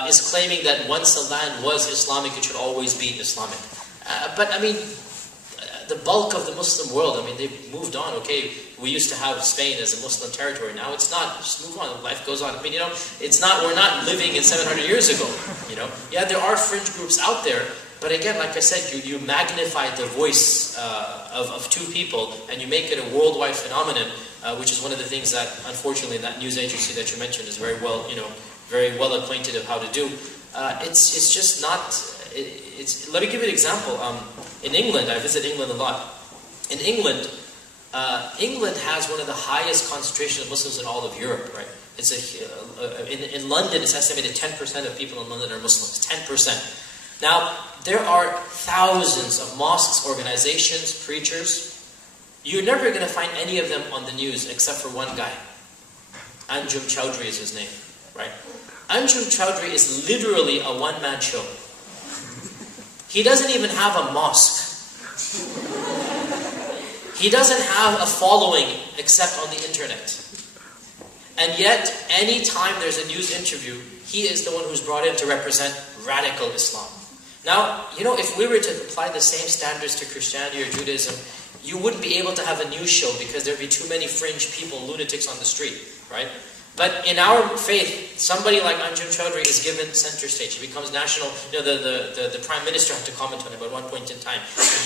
is claiming that once a land was Islamic, it should always be Islamic. But I mean, the bulk of the Muslim world, I mean, they've moved on. Okay, we used to have Spain as a Muslim territory. Now it's not. Just move on. Life goes on. I mean, you know, it's not. We're not living in 700 years ago. You know, yeah, there are fringe groups out there, But again, like I said, you magnify the voice of two people, and you make it a worldwide phenomenon, which is one of the things that, unfortunately, that news agency that you mentioned is very well, very well acquainted of how to do. It's just not. Let me give you an example. In England, I visit England a lot. In England, England has one of the highest concentration of Muslims in all of Europe, right? It's in London, it's estimated 10% of people in London are Muslims. 10%. Now, there are thousands of mosques, organizations, preachers. You're never going to find any of them on the news except for one guy. Anjum Chowdhury is his name, right? Anjum Chowdhury is literally a one-man show. He doesn't even have a mosque. He doesn't have a following except on the internet. And yet, any time there's a news interview, he is the one who's brought in to represent radical Islam. Now, if we were to apply the same standards to Christianity or Judaism, you wouldn't be able to have a news show because there'd be too many fringe people, lunatics on the street, right? But in our faith, somebody like Anjum Chowdhury is given center stage. He becomes national. The prime minister had to comment on him at one point in time.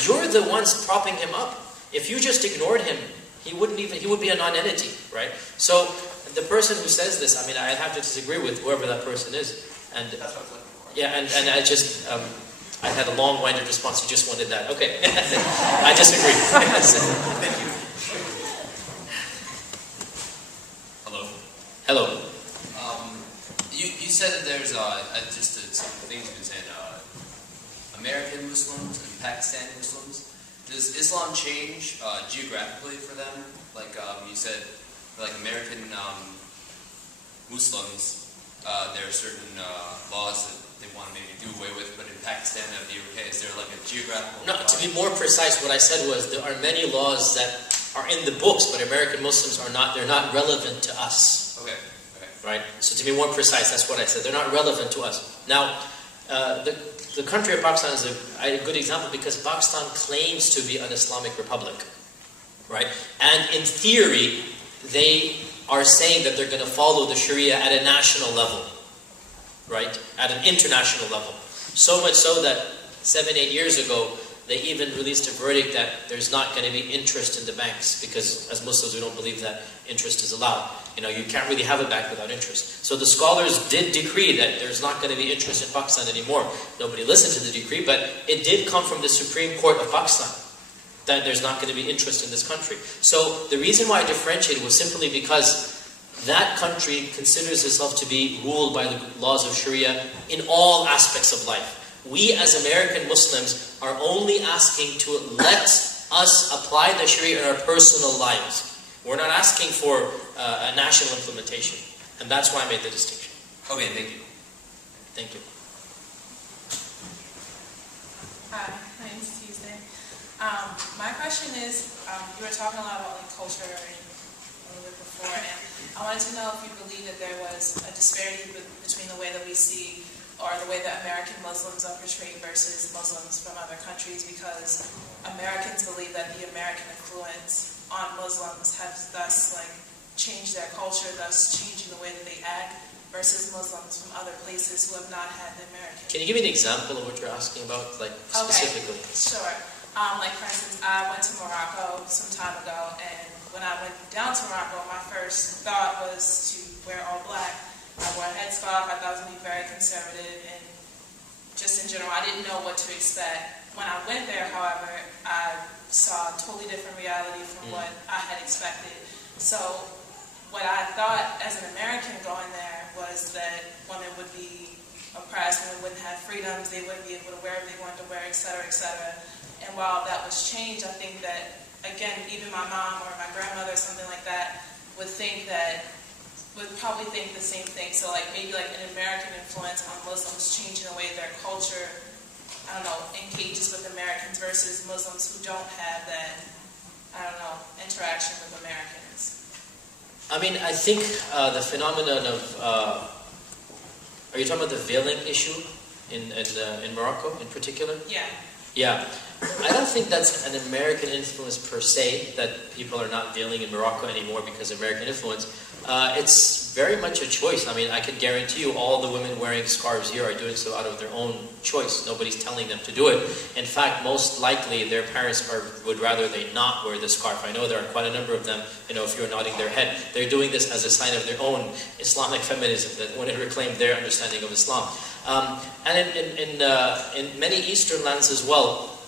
You're the ones propping him up. If you just ignored him, he would be a non-entity, right? So the person who says this, I'd have to disagree with whoever that person is. And That's what I was looking for. yeah, and I just I had a long-winded response. You just wanted that. Okay, I disagree. Thank you. Hello. Hello. You said that there's just some things you said. American Muslims and Pakistani Muslims. Does Islam change geographically for them? Like you said, like American Muslims, there are certain laws that they want to maybe do away with, but in Pakistan and the UK, is there like a geographical? No, to be more precise, what I said was there are many laws that are in the books, but American Muslims are not. They're not relevant to us. Okay. Right? So to be more precise, that's what I said. They're not relevant to us. Now, the country of Pakistan is a good example because Pakistan claims to be an Islamic republic. Right? And in theory, they are saying that they're going to follow the Sharia at a national level. Right? At an international level. So much so that 7-8 years ago, they even released a verdict that there's not going to be interest in the banks because as Muslims we don't believe that interest is allowed. You can't really have a bank without interest. So the scholars did decree that there's not going to be interest in Pakistan anymore. Nobody listened to the decree, but it did come from the Supreme Court of Pakistan that there's not going to be interest in this country. So the reason why I differentiated was simply because that country considers itself to be ruled by the laws of Sharia in all aspects of life. We as American Muslims are only asking to let us apply the Sharia in our personal lives. We're not asking for a national implementation. And that's why I made the distinction. Okay, thank you. Thank you. Hi, my name is Tuesday. My question is, you were talking a lot about culture a little bit before, and I wanted to know if you believe that there was a disparity between the way that we see or the way that American Muslims are portrayed versus Muslims from other countries, because Americans believe that the American influence on Muslims has thus changed their culture, thus changing the way that they act, versus Muslims from other places who have not had the American. Can you give me an example of what you're asking about, specifically? Okay, sure. For instance, I went to Morocco some time ago, and when I went down to Morocco, my first thought was to wear all black. I wore a headscarf. I thought it was going to be very conservative, and just in general, I didn't know what to expect. When I went there, however, I saw a totally different reality from what I had expected. So what I thought as an American going there was that women would be oppressed, women wouldn't have freedoms, they wouldn't be able to wear what they wanted to wear, etc., etc. And while that was changed, I think that, again, even my mom or my grandmother or something like that would probably think the same thing. So maybe an American influence on Muslims changing the way their culture, engages with Americans versus Muslims who don't have that, interaction with Americans. I think the phenomenon of, are you talking about the veiling issue in Morocco in particular? Yeah. Yeah. I don't think that's an American influence per se, that people are not veiling in Morocco anymore because of American influence. It's very much a choice. I mean, I can guarantee you all the women wearing scarves here are doing so out of their own choice. Nobody's telling them to do it. In fact, most likely their parents would rather they not wear the scarf. I know there are quite a number of them, if you're nodding their head, they're doing this as a sign of their own Islamic feminism, that want to reclaim their understanding of Islam. And in many Eastern lands as well,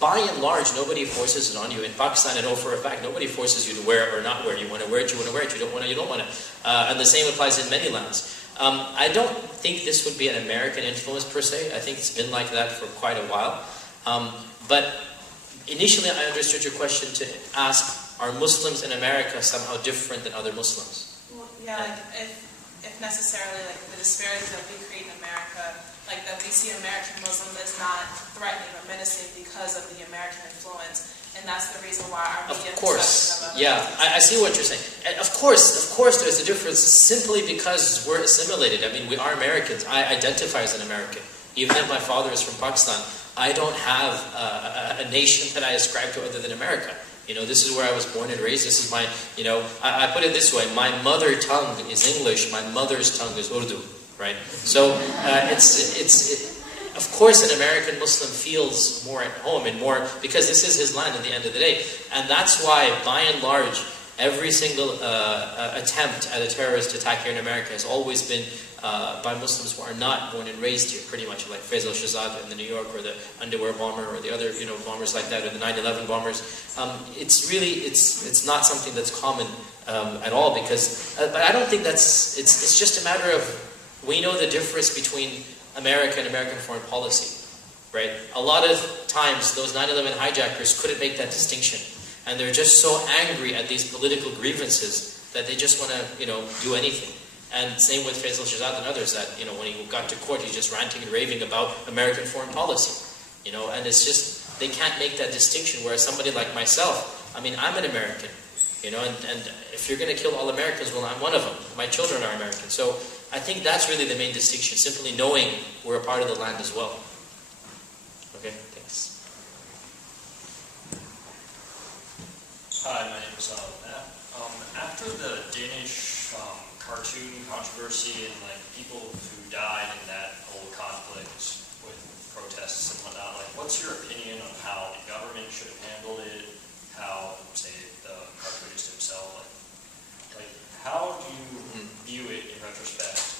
by and large, nobody forces it on you. In Pakistan, I know for a fact, nobody forces you to wear it or not wear it. You want to wear it, you want to wear it. You don't want to, you don't want to. And the same applies in many lands. I don't think this would be an American influence per se. I think it's been like that for quite a while. But initially, I understood your question to ask, are Muslims in America somehow different than other Muslims? Well, yeah, like if necessarily, like the disparities that we create in America, like that we see American Muslim is not threatening or menacing because of the American influence, and that's the reason why our media. Of course, yeah, I see what you're saying. And of course, there's a difference simply because we're assimilated. I mean, we are Americans. I identify as an American, even if my father is from Pakistan. I don't have a nation that I ascribe to other than America. This is where I was born and raised. This is my, I put it this way: my mother tongue is English. My mother's tongue is Urdu. Right? So of course an American Muslim feels more at home and more, because this is his land at the end of the day. And that's why, by and large, every single attempt at a terrorist attack here in America has always been by Muslims who are not born and raised here, pretty much, like Faisal Shahzad in the New York, or the underwear bomber, or the other bombers like that, or the 9/11 bombers. It's not something that's common at all, because but I don't think it's just a matter of, we know the difference between America and American foreign policy, right? A lot of times those 9/11 hijackers couldn't make that distinction, and they're just so angry at these political grievances that they just want to, do anything. And same with Faisal Shahzad and others, that, when he got to court, he's just ranting and raving about American foreign policy, and it's just, they can't make that distinction. Whereas somebody like myself, I mean, I'm an American, and if you're going to kill all Americans, well, I'm one of them. My children are American. So I think that's really the main distinction, simply knowing we're a part of the land as well. Okay, thanks. Hi, my name is Matt. After the Danish cartoon controversy and people who died in that whole conflict with protests and whatnot, what's your opinion on how the government should have handled it? How, say, the cartoonist himself, how do you view it in retrospect?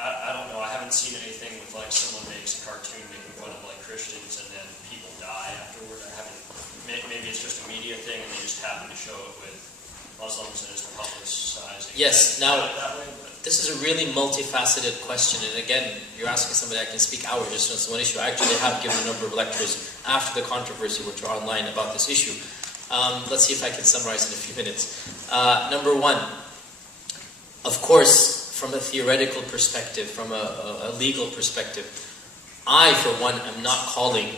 I don't know, I haven't seen anything with someone makes a cartoon making fun of Christians and then people die afterward. I haven't, maybe it's just a media thing and they just happen to show it with Muslims and it's publicizing. Yes, now, that way, this is a really multifaceted question, and again, you're asking somebody I can speak hours just on this one issue. I actually have given a number of lectures after the controversy, which are online, about this issue. Let's see if I can summarize in a few minutes. Number one, of course, from a theoretical perspective, from a legal perspective, I, for one, am not calling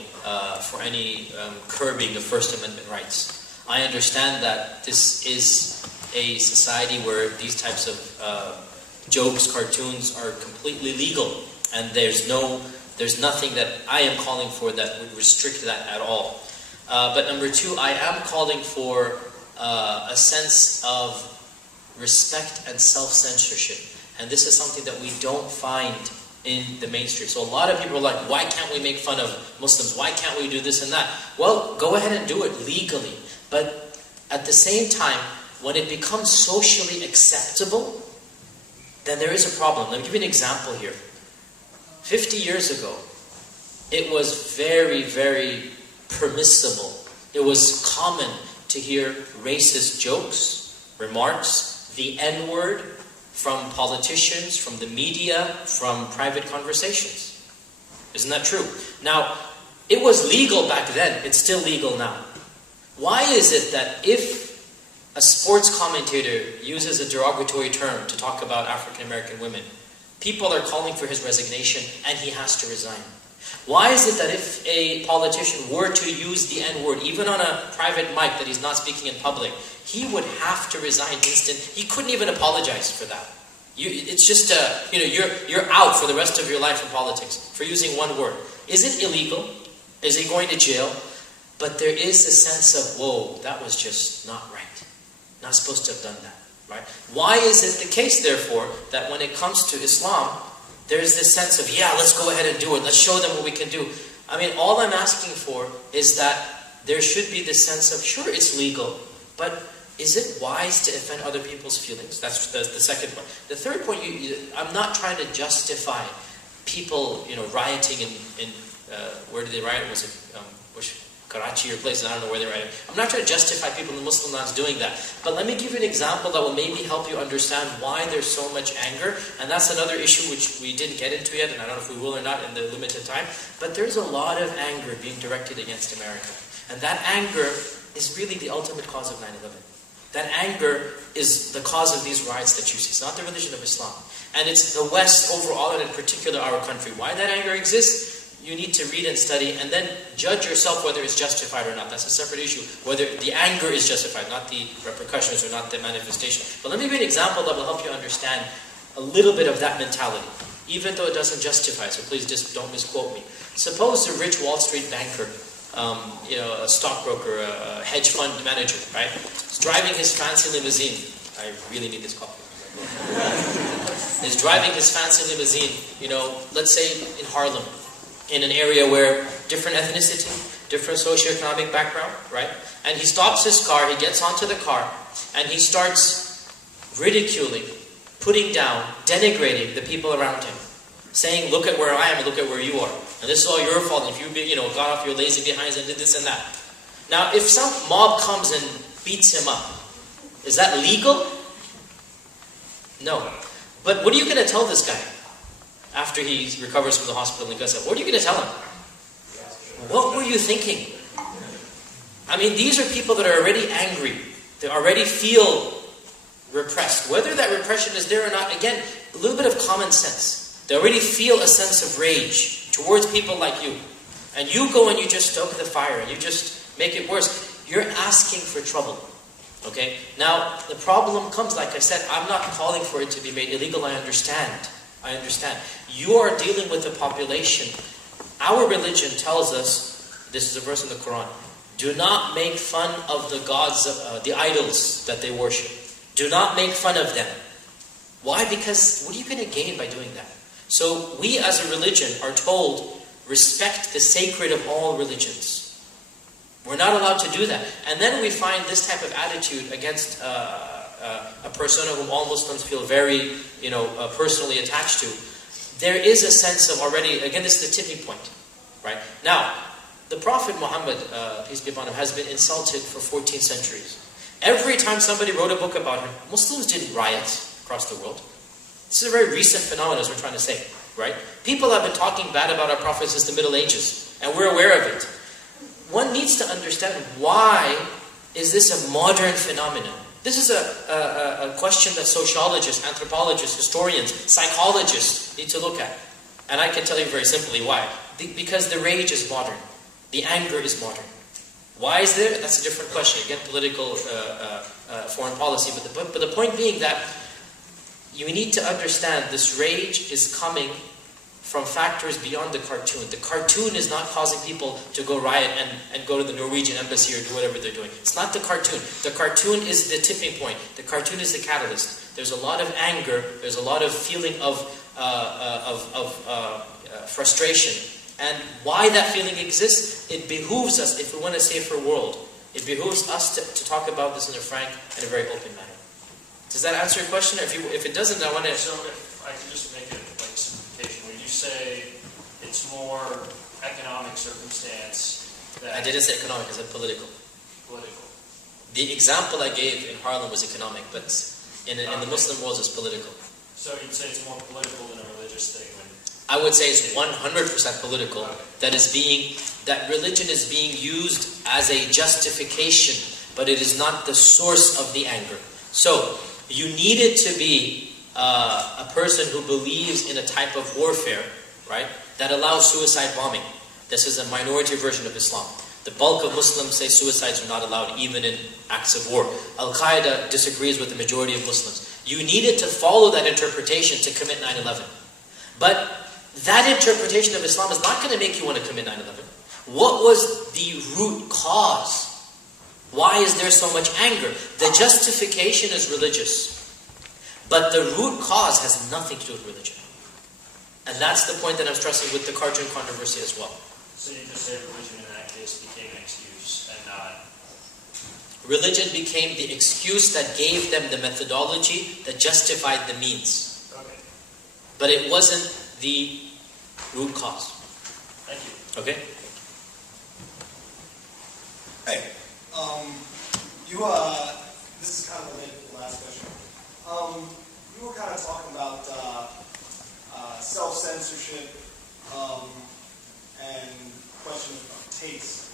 for any curbing of First Amendment rights. I understand that this is a society where these types of jokes, cartoons are completely legal, and there's nothing that I am calling for that would restrict that at all. But number two, I am calling for a sense of respect and self-censorship. And this is something that we don't find in the mainstream. So a lot of people are like, why can't we make fun of Muslims? Why can't we do this and that? Well, go ahead and do it legally. But at the same time, when it becomes socially acceptable, then there is a problem. Let me give you an example here. 50 years ago, it was very, very permissible. It was common to hear racist jokes, remarks, the N-word from politicians, from the media, from private conversations. Isn't that true? Now, it was legal back then. It's still legal now. Why is it that if a sports commentator uses a derogatory term to talk about African American women, people are calling for his resignation and he has to resign? Why is it that if a politician were to use the N-word, even on a private mic that he's not speaking in public, he would have to resign instant? He couldn't even apologize for that. It's just, you're out for the rest of your life in politics for using one word. Is it illegal? Is he going to jail? But there is a sense of, whoa, that was just not right. Not supposed to have done that, right? Why is it the case, therefore, that when it comes to Islam, there's this sense of, yeah, let's go ahead and do it. Let's show them what we can do. I mean, all I'm asking for is that there should be this sense of, sure, it's legal, but is it wise to offend other people's feelings? That's the second point. The third point, I'm not trying to justify people, rioting in where did they riot? Was it Karachi or places? I don't know where they rioted. I'm not trying to justify people in the Muslim lands doing that. But let me give you an example that will maybe help you understand why there's so much anger. And that's another issue which we didn't get into yet, and I don't know if we will or not in the limited time. But there's a lot of anger being directed against America. And that anger is really the ultimate cause of 9/11. That anger is the cause of these riots that you see. It's not the religion of Islam. And it's the West overall, and in particular our country. Why that anger exists, you need to read and study, and then judge yourself whether it's justified or not. That's a separate issue. Whether the anger is justified, not the repercussions or not the manifestation. But let me give you an example that will help you understand a little bit of that mentality, even though it doesn't justify. So please just don't misquote me. Suppose a rich Wall Street banker, a stockbroker, a hedge fund manager, right? Is driving his fancy limousine. I really need this coffee. Is driving his fancy limousine, let's say in Harlem, in an area where different ethnicity, different socioeconomic background, right? And he stops his car, he gets onto the car, and he starts ridiculing, putting down, denigrating the people around him, saying, look at where I am and look at where you are. And this is all your fault if you got off your lazy behinds and did this and that. Now, if some mob comes and beats him up, is that legal? No. But what are you going to tell this guy after he recovers from the hospital and goes out? What are you going to tell him? What were you thinking? I mean, these are people that are already angry. They already feel repressed. Whether that repression is there or not, again, a little bit of common sense. They already feel a sense of rage towards people like you. And you go and you just stoke the fire and you just make it worse. You're asking for trouble. Okay? Now, the problem comes, like I said, I'm not calling for it to be made illegal. I understand. You are dealing with a population. Our religion tells us, this is a verse in the Quran, do not make fun of the gods, the idols that they worship. Do not make fun of them. Why? Because what are you going to gain by doing that? So we as a religion are told, respect the sacred of all religions. We're not allowed to do that. And then we find this type of attitude against a persona whom all Muslims feel very, personally attached to. There is a sense of already, again, this is the tipping point, right? Now, the Prophet Muhammad, peace be upon him, has been insulted for 14 centuries. Every time somebody wrote a book about him, Muslims didn't riot across the world. This is a very recent phenomenon, as we're trying to say, right? People have been talking bad about our Prophet since the Middle Ages, and we're aware of it. One needs to understand, why is this a modern phenomenon? This is a question that sociologists, anthropologists, historians, psychologists need to look at. And I can tell you very simply why. Because the rage is modern. The anger is modern. Why is there? That's a different question. Again, political, foreign policy. But the point being that you need to understand this rage is coming from factors beyond the cartoon. The cartoon is not causing people to go riot and go to the Norwegian embassy or do whatever they're doing. It's not the cartoon. The cartoon is the tipping point. The cartoon is the catalyst. There's a lot of anger. There's a lot of feeling of frustration. And why that feeling exists, it behooves us, if we want a safer world, it behooves us to talk about this in a frank and a very open manner. Does that answer your question? If it doesn't, I want to... So if I can just make it like simplification, would you say it's more economic circumstance that... I didn't say economic, I said political. Political. The example I gave in Harlem was economic, but in the Muslim world it's political. So you'd say it's more political than a religious thing? I would say it's 100% political. That religion is being used as a justification, but it is not the source of the anger. So, you need it to be a person who believes in a type of warfare, right, that allows suicide bombing. This is a minority version of Islam. The bulk of Muslims say suicides are not allowed, even in acts of war. Al-Qaeda disagrees with the majority of Muslims. You needed to follow that interpretation to commit 9/11. But that interpretation of Islam is not going to make you want to commit 9/11. What was the root cause? Why is there so much anger? The justification is religious. But the root cause has nothing to do with religion. And that's the point that I'm stressing with the cartoon controversy as well. So you just say religion in that case became an excuse and not... Religion became the excuse that gave them the methodology that justified the means. Okay. But it wasn't the root cause. Thank you. Okay? Hey, this is kind of related to the last question. You were kind of talking about self-censorship and question of taste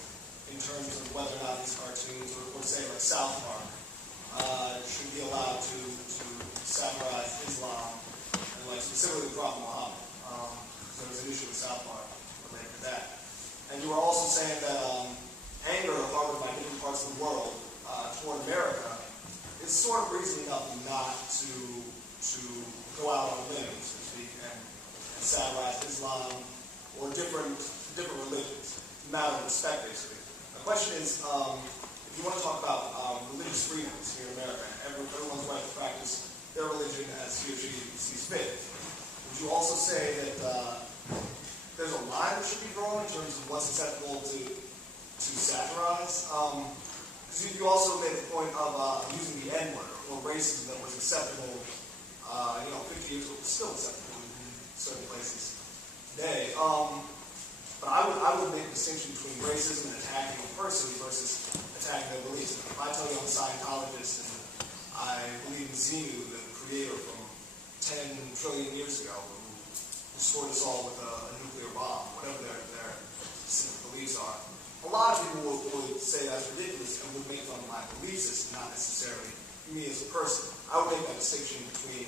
in terms of whether or not these cartoons, or say like South Park, should be allowed to satirize Islam and like specifically the Prophet Muhammad. So there's an issue with South Park related to that. And you were also saying that anger harbored by different parts of the world toward America is sort of reason enough not to go out on a limb, so to speak, and satirize Islam or different religions. It's a matter of respect, basically. The question is, if you want to talk about religious freedoms here in America, and everyone's right to practice their religion as he or she sees fit, would you also say that there's a line that should be drawn in terms of what's acceptable to satirize? Because you also made the point of using the N-word or racism that was acceptable, 50 years ago, was still acceptable in certain places today. But I would make a distinction between racism and attacking a person versus attacking their beliefs. If I tell you I'm a Scientologist and I believe in Xenu, the creator from 10 trillion years ago, who scored us all with a nuclear bomb, whatever their specific beliefs are, a lot of people would say that's ridiculous and would make fun of my belief system, not necessarily me as a person. I would make that distinction between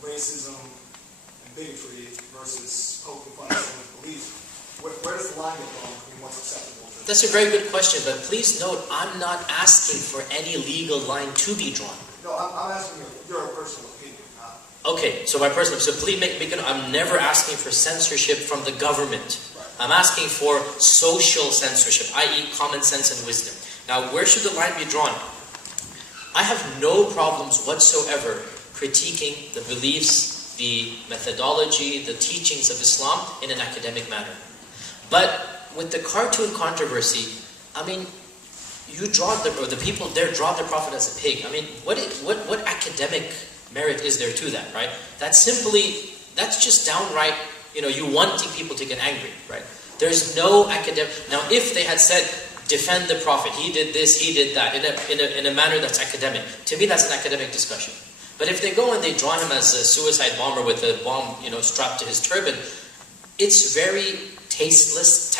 racism and bigotry versus poking fun at someone's beliefs. Where does the line get drawn between what's acceptable? That's a very good question, but please note, I'm not asking for any legal line to be drawn. No, I'm asking your personal opinion. Okay, so my personal, so please make it, I'm never asking for censorship from the government. I'm asking for social censorship, i.e. common sense and wisdom. Now, where should the line be drawn? I have no problems whatsoever critiquing the beliefs, the methodology, the teachings of Islam in an academic manner. But with the cartoon controversy, I mean, the people there draw the Prophet as a pig. I mean, what academic merit is there to that, right? That's just downright, you wanting people to get angry, right? There's no academic. Now, if they had said, defend the Prophet, he did this, he did that, in a manner that's academic, to me that's an academic discussion. But if they go and they draw him as a suicide bomber with a bomb, strapped to his turban, it's very tasteless,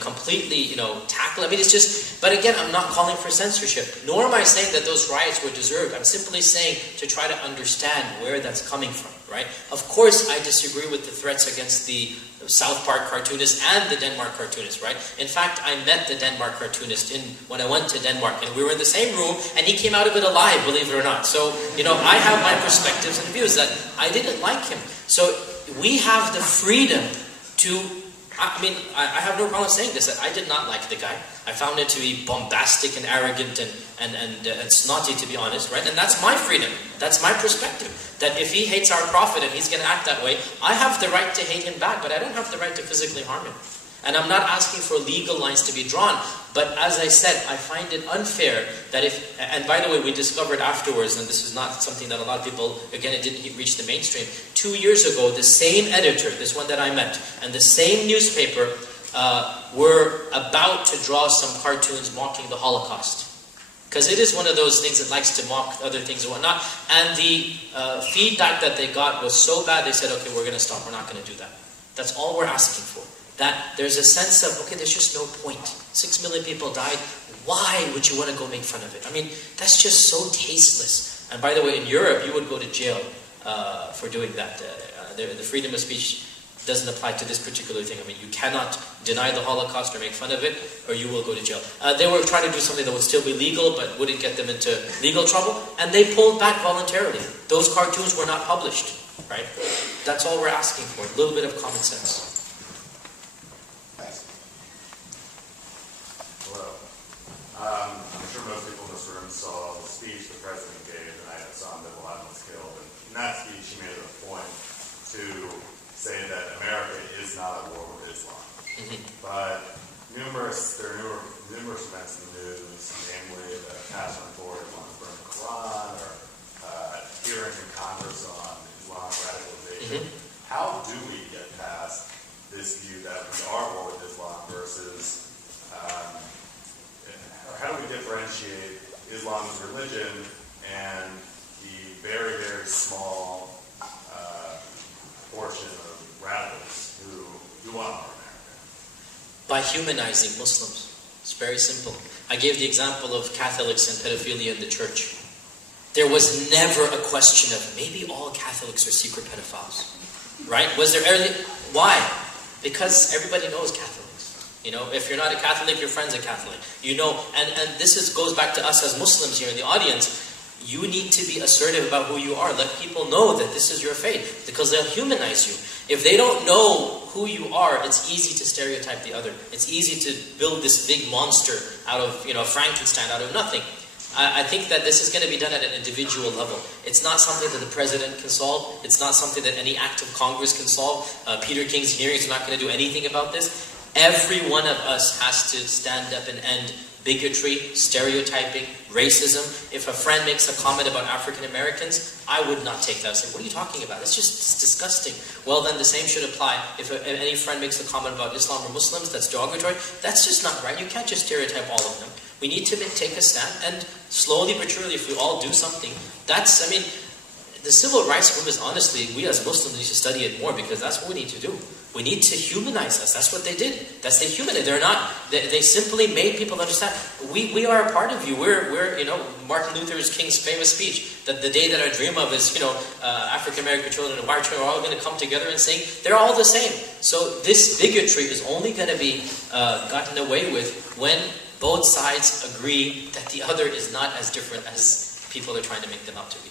completely, tackle. I mean, it's just, but again, I'm not calling for censorship, nor am I saying that those riots were deserved. I'm simply saying to try to understand where that's coming from, right? Of course, I disagree with the threats against the South Park cartoonist and the Denmark cartoonist, right? In fact, I met the Denmark cartoonist when I went to Denmark, and we were in the same room, and he came out of it alive, believe it or not. So, I have my perspectives and views that I didn't like him. So, we have the freedom to, I have no problem saying this, that I did not like the guy. I found him to be bombastic and arrogant and snotty, to be honest, right? And that's my freedom. That's my perspective. That if he hates our Prophet and he's going to act that way, I have the right to hate him back, but I don't have the right to physically harm him. And I'm not asking for legal lines to be drawn, but as I said, I find it unfair that and by the way, we discovered afterwards, and this is not something that a lot of people, again, it didn't reach the mainstream. 2 years ago, the same editor, this one that I met, and the same newspaper were about to draw some cartoons mocking the Holocaust. Because it is one of those things that likes to mock other things and whatnot. And the feedback that they got was so bad, they said, okay, we're going to stop, we're not going to do that. That's all we're asking for. That there's a sense of, okay, there's just no point. 6 million people died. Why would you want to go make fun of it? I mean, that's just so tasteless. And by the way, in Europe, you would go to jail for doing that. The freedom of speech doesn't apply to this particular thing. I mean, you cannot deny the Holocaust or make fun of it, or you will go to jail. They were trying to do something that would still be legal, but wouldn't get them into legal trouble, and they pulled back voluntarily. Those cartoons were not published, right? That's all we're asking for, a little bit of common sense. Thanks. president gave the night Osama bin Laden was killed. And in that speech, he made it a point to say that America is not at war with Islam. But there are numerous events in the news, namely the Pastor Ford on the burn the Quran, or hearings in Congress on Islamic radicalization. How do we get past this view that we are at war with Islam versus, or how do we differentiate Islam as religion and the very, very small portion of radicals who do want more America? By humanizing Muslims. It's very simple. I gave the example of Catholics and pedophilia in the church. There was never a question of maybe all Catholics are secret pedophiles. Right? Was there early? Why? Because everybody knows Catholics. You know, if you're not a Catholic, your friend's a Catholic. You know, and this goes back to us as Muslims here in the audience. You need to be assertive about who you are. Let people know that this is your faith, because they'll humanize you. If they don't know who you are, it's easy to stereotype the other. It's easy to build this big monster out of, Frankenstein out of nothing. I think that this is going to be done at an individual level. It's not something that the president can solve. It's not something that any act of Congress can solve. Peter King's hearings are not going to do anything about this. Every one of us has to stand up and end bigotry, stereotyping, racism. If a friend makes a comment about African Americans, I would not take that. I say, what are you talking about? It's disgusting. Well, then the same should apply. If any friend makes a comment about Islam or Muslims that's derogatory, that's just not right. You can't just stereotype all of them. We need to take a stand, and slowly but surely, if we all do something, the civil rights movement is honestly, we as Muslims need to study it more, because that's what we need to do. We need to humanize us. That's what they did. That's the humanity. They simply made people understand, we are a part of you. We're Martin Luther King's famous speech, that the day that I dream of is, African American children and white children are all going to come together and sing. They're all the same. So this bigotry is only going to be gotten away with when both sides agree that the other is not as different as people are trying to make them out to be.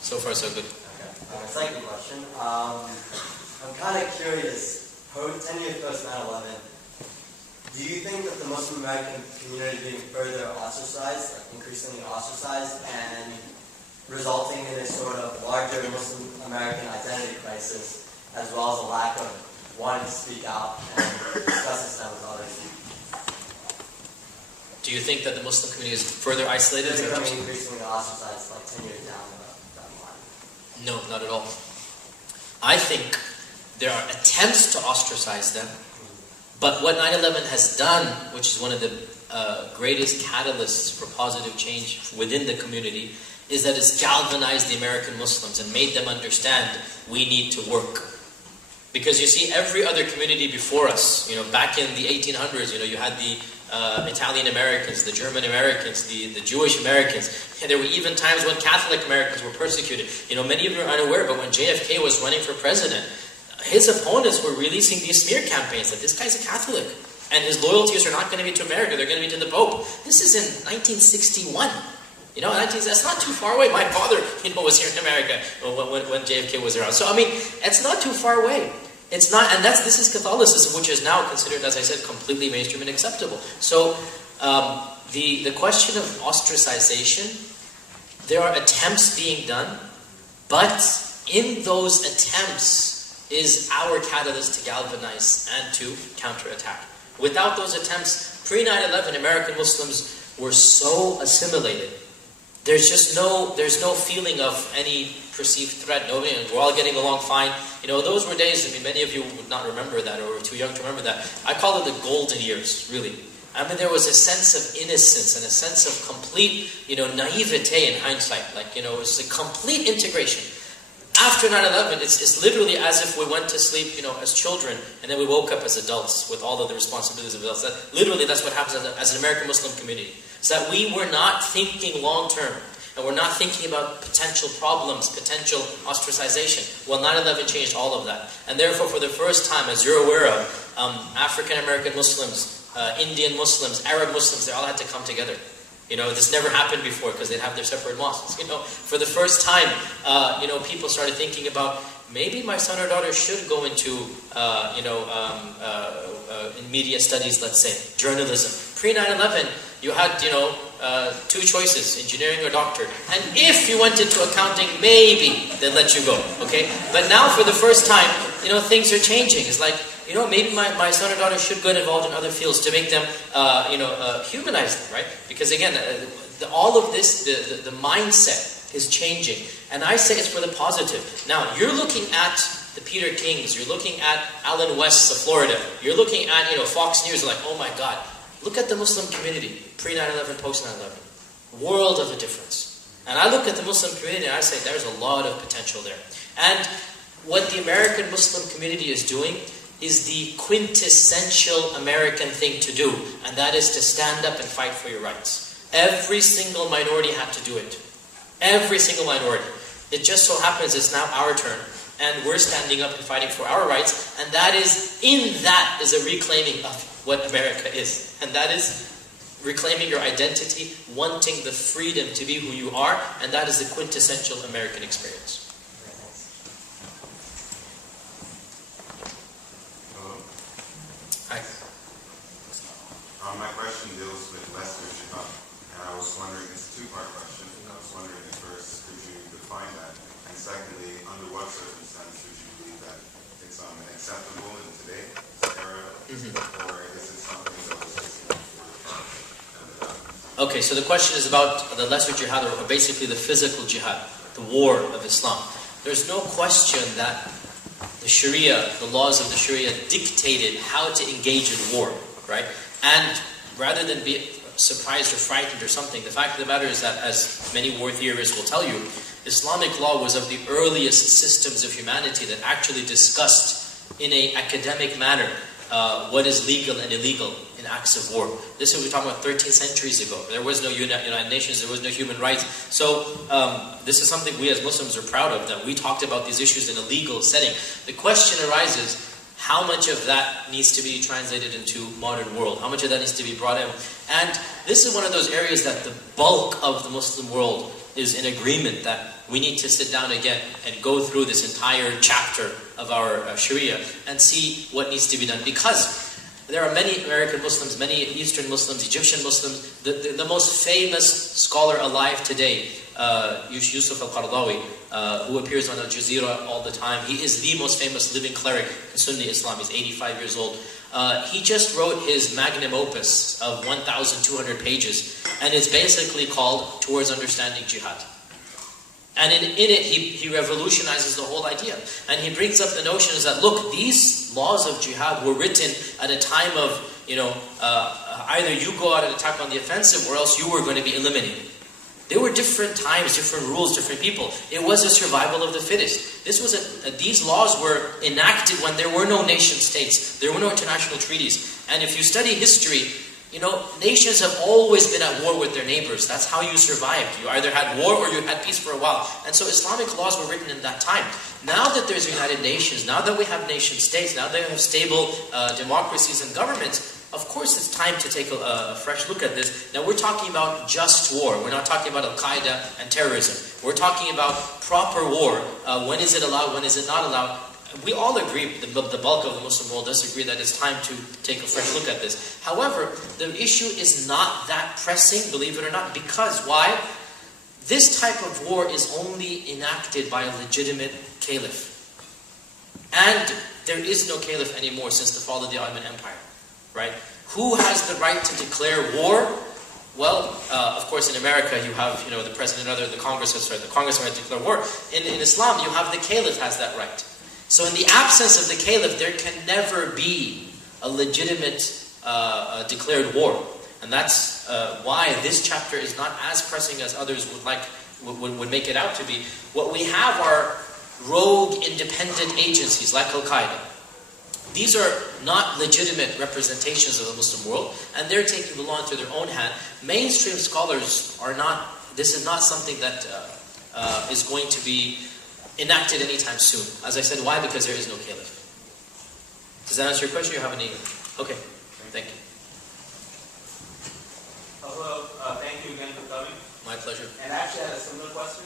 So far, so good. Okay. Second question. I'm kind of curious, 10 years post 9/11, do you think that the Muslim American community being further ostracized, like increasingly ostracized, and resulting in a sort of larger Muslim American identity crisis, as well as a lack of wanting to speak out and discuss this with others? Do you think that the Muslim community is further isolated? Is it becoming increasingly ostracized like 10 years down the line? No, not at all. I think there are attempts to ostracize them, but what 9/11 has done, which is one of the greatest catalysts for positive change within the community, is that it's galvanized the American Muslims and made them understand we need to work. Because you see, every other community before us, back in the 1800s, you had the Italian Americans, the German Americans, the Jewish Americans. And there were even times when Catholic Americans were persecuted. Many of you are unaware, but when JFK was running for president, his opponents were releasing these smear campaigns that this guy's a Catholic, and his loyalties are not going to be to America, they're going to be to the Pope. This is in 1961. That's not too far away. My father, was here in America when JFK was around. So, it's not too far away. It's not, and this is Catholicism, which is now considered, as I said, completely mainstream and acceptable. So, the question of ostracization, there are attempts being done, but in those attempts is our catalyst to galvanize and to counterattack. Without those attempts, pre-9/11, American Muslims were so assimilated. There's no feeling of any perceived threat. We're all getting along fine. Those were days, many of you would not remember that, or were too young to remember that. I call it the golden years, really. There was a sense of innocence and a sense of complete, naivete in hindsight. It was a complete integration. After 9/11, it's literally as if we went to sleep, as children, and then we woke up as adults with all of the responsibilities of adults. That's what happens as an American Muslim community. Is that we were not thinking long term, and we're not thinking about potential problems, potential ostracization. Well, 9/11 changed all of that. And therefore, for the first time, as you're aware of, African American Muslims, Indian Muslims, Arab Muslims, they all had to come together. This never happened before because they'd have their separate mosques. For the first time, people started thinking about, maybe my son or daughter should go into, in media studies, let's say, journalism. Pre 9/11, you had, two choices, engineering or doctor. And if you went into accounting, maybe they'd let you go, okay? But now for the first time, things are changing. It's like, maybe my son or daughter should get involved in other fields to make them, humanize them, right? Because again, all of this, the mindset is changing. And I say it's for the positive. Now, you're looking at the Peter Kings, you're looking at Alan West of Florida, you're looking at, Fox News, like, oh my God, look at the Muslim community, pre-9/11, post-9/11. World of a difference. And I look at the Muslim community and I say there's a lot of potential there. And what the American Muslim community is doing is the quintessential American thing to do. And that is to stand up and fight for your rights. Every single minority had to do it. Every single minority. It just so happens it's now our turn. And we're standing up and fighting for our rights. And that is a reclaiming of what America is. And that is reclaiming your identity, wanting the freedom to be who you are. And that is the quintessential American experience. Hello. Hi. My question deals with lesser jihad. And I was wondering, it's a two-part question. I was wondering if first, could you define that? And secondly, under what circumstances would you believe that it's acceptable in today's era? Or is it something that was just for the Prophet? Okay, so the question is about the lesser jihad, or basically the physical jihad, the war of Islam. There's no question that the Sharia, the laws of the Sharia dictated how to engage in war, right? And rather than be surprised or frightened or something, the fact of the matter is that, as many war theorists will tell you, Islamic law was of the earliest systems of humanity that actually discussed in an academic manner what is legal and illegal in acts of war. This is what we're talking about 13 centuries ago. There was no United Nations, there was no human rights. So this is something we as Muslims are proud of, that we talked about these issues in a legal setting. The question arises, how much of that needs to be translated into modern world? How much of that needs to be brought in? And this is one of those areas that the bulk of the Muslim world is in agreement that we need to sit down again and go through this entire chapter of our Sharia and see what needs to be done. Because there are many American Muslims, many Eastern Muslims, Egyptian Muslims. The most famous scholar alive today, Yusuf al-Qaradawi, who appears on Al Jazeera all the time. He is the most famous living cleric in Sunni Islam. He's 85 years old. He just wrote his magnum opus of 1,200 pages, and it's basically called Towards Understanding Jihad. And in it, he revolutionizes the whole idea. And he brings up the notions that, look, these laws of jihad were written at a time of, either you go out and attack on the offensive or else you were going to be eliminated. There were different times, different rules, different people. It was a survival of the fittest. These laws were enacted when there were no nation states. There were no international treaties. And if you study history, nations have always been at war with their neighbors. That's how you survived. You either had war or you had peace for a while. And so Islamic laws were written in that time. Now that there's United Nations, now that we have nation states, now that we have stable democracies and governments, of course it's time to take a fresh look at this. Now we're talking about just war. We're not talking about Al-Qaeda and terrorism. We're talking about proper war. When is it allowed? When is it not allowed? We all agree, the bulk of the Muslim world does agree that it's time to take a fresh look at this. However, the issue is not that pressing, believe it or not, because why? This type of war is only enacted by a legitimate caliph. And there is no caliph anymore since the fall of the Ottoman Empire, right? Who has the right to declare war? Well, of course, in America you have, the president or the Congress has the Congress right to declare war. In Islam, you have the caliph has that right. So in the absence of the caliph, there can never be a legitimate declared war. And that's why this chapter is not as pressing as others would make it out to be. What we have are rogue independent agencies like Al-Qaeda. These are not legitimate representations of the Muslim world, and they're taking the law into their own hand. Mainstream scholars are not, this is not something that is going to be enacted anytime soon. As I said, why? Because there is no caliph. Does that answer your question? You have any? Okay, thank you. Hello, thank you again for coming. My pleasure. And I actually had a similar question.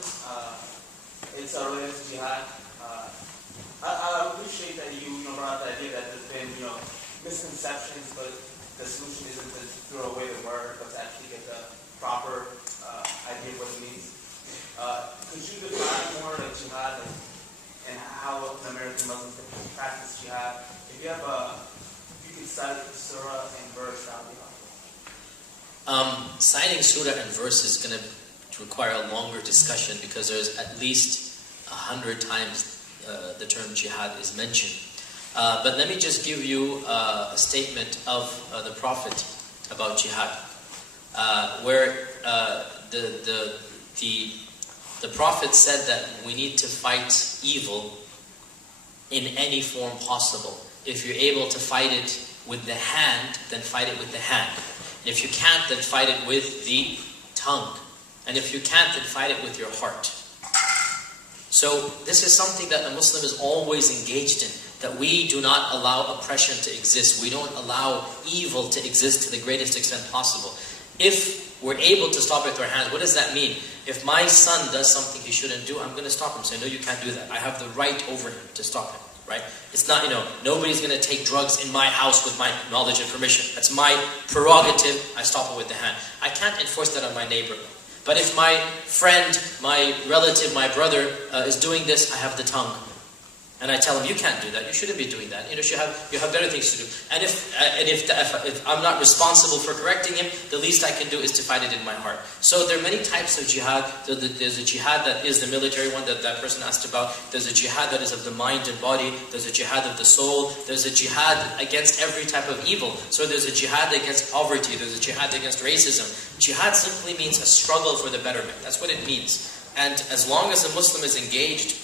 It's related to jihad. misconceptions, but the solution isn't to throw away the word, but to actually get the proper idea of what it means. Could you define more like jihad and how the American Muslims practice jihad? If you could cite a surah and verse, that would be helpful. Citing surah and verse is going to require a longer discussion because there's at least 100 times the term jihad is mentioned. But let me just give you a statement of the Prophet about jihad, where the Prophet said that we need to fight evil in any form possible. If you're able to fight it with the hand, then fight it with the hand. And if you can't, then fight it with the tongue. And if you can't, then fight it with your heart. So this is something that a Muslim is always engaged in, that we do not allow oppression to exist. We don't allow evil to exist to the greatest extent possible. If we're able to stop it with our hands, what does that mean? If my son does something he shouldn't do, I'm going to stop him. Say, no, you can't do that. I have the right over him to stop him. Right? It's not, nobody's going to take drugs in my house with my knowledge and permission. That's my prerogative. I stop it with the hand. I can't enforce that on my neighbor. But if my friend, my relative, my brother is doing this, I have the tongue. And I tell him, you can't do that. You shouldn't be doing that. You have better things to do. And if I'm not responsible for correcting him, the least I can do is to fight it in my heart. So there are many types of jihad. There's a jihad that is the military one that person asked about. There's a jihad that is of the mind and body. There's a jihad of the soul. There's a jihad against every type of evil. So there's a jihad against poverty. There's a jihad against racism. Jihad simply means a struggle for the betterment. That's what it means. And as long as a Muslim is engaged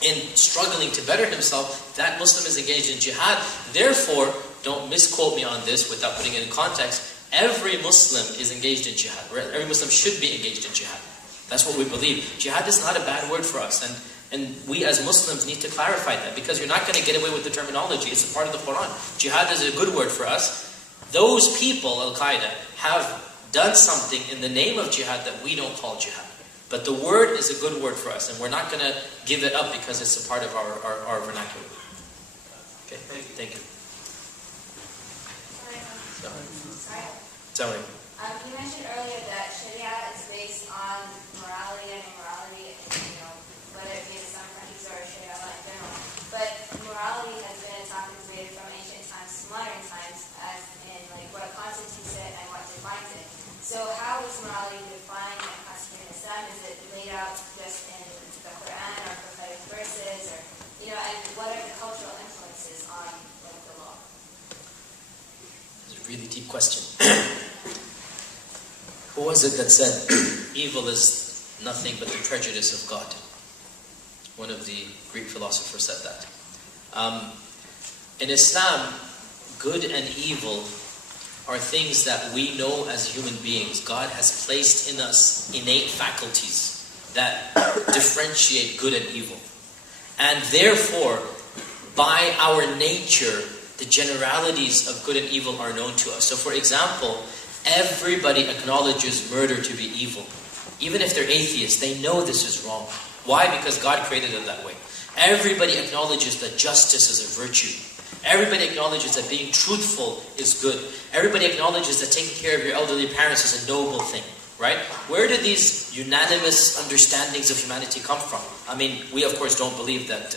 in struggling to better himself, that Muslim is engaged in jihad. Therefore, don't misquote me on this without putting it in context. Every Muslim is engaged in jihad. Every Muslim should be engaged in jihad. That's what we believe. Jihad is not a bad word for us. And we as Muslims need to clarify that, because you're not going to get away with the terminology. It's a part of the Quran. Jihad is a good word for us. Those people, Al-Qaeda, have done something in the name of jihad that we don't call jihad. But the word is a good word for us, and we're not going to give it up because it's a part of our vernacular. Okay, thank you. Tell me. You mentioned earlier that Sharia is based on morality and immorality, whether it be in some countries or Sharia law in general. But morality has been a topic created from ancient times to modern times, as in what Constantine said and what defines it. So how is morality defined and constituted in Islam? Is it laid out just in the Quran or prophetic verses, or and what are the cultural influences on the law? It's a really deep question. Who was it that said, evil is nothing but the prejudice of God? One of the Greek philosophers said that. In Islam, good and evil are things that we know as human beings. God has placed in us innate faculties that differentiate good and evil. And therefore, by our nature, the generalities of good and evil are known to us. So for example, everybody acknowledges murder to be evil. Even if they're atheists, they know this is wrong. Why? Because God created it that way. Everybody acknowledges that justice is a virtue. Everybody acknowledges that being truthful is good. Everybody acknowledges that taking care of your elderly parents is a noble thing, right? Where do these unanimous understandings of humanity come from? I mean, we of course don't believe that,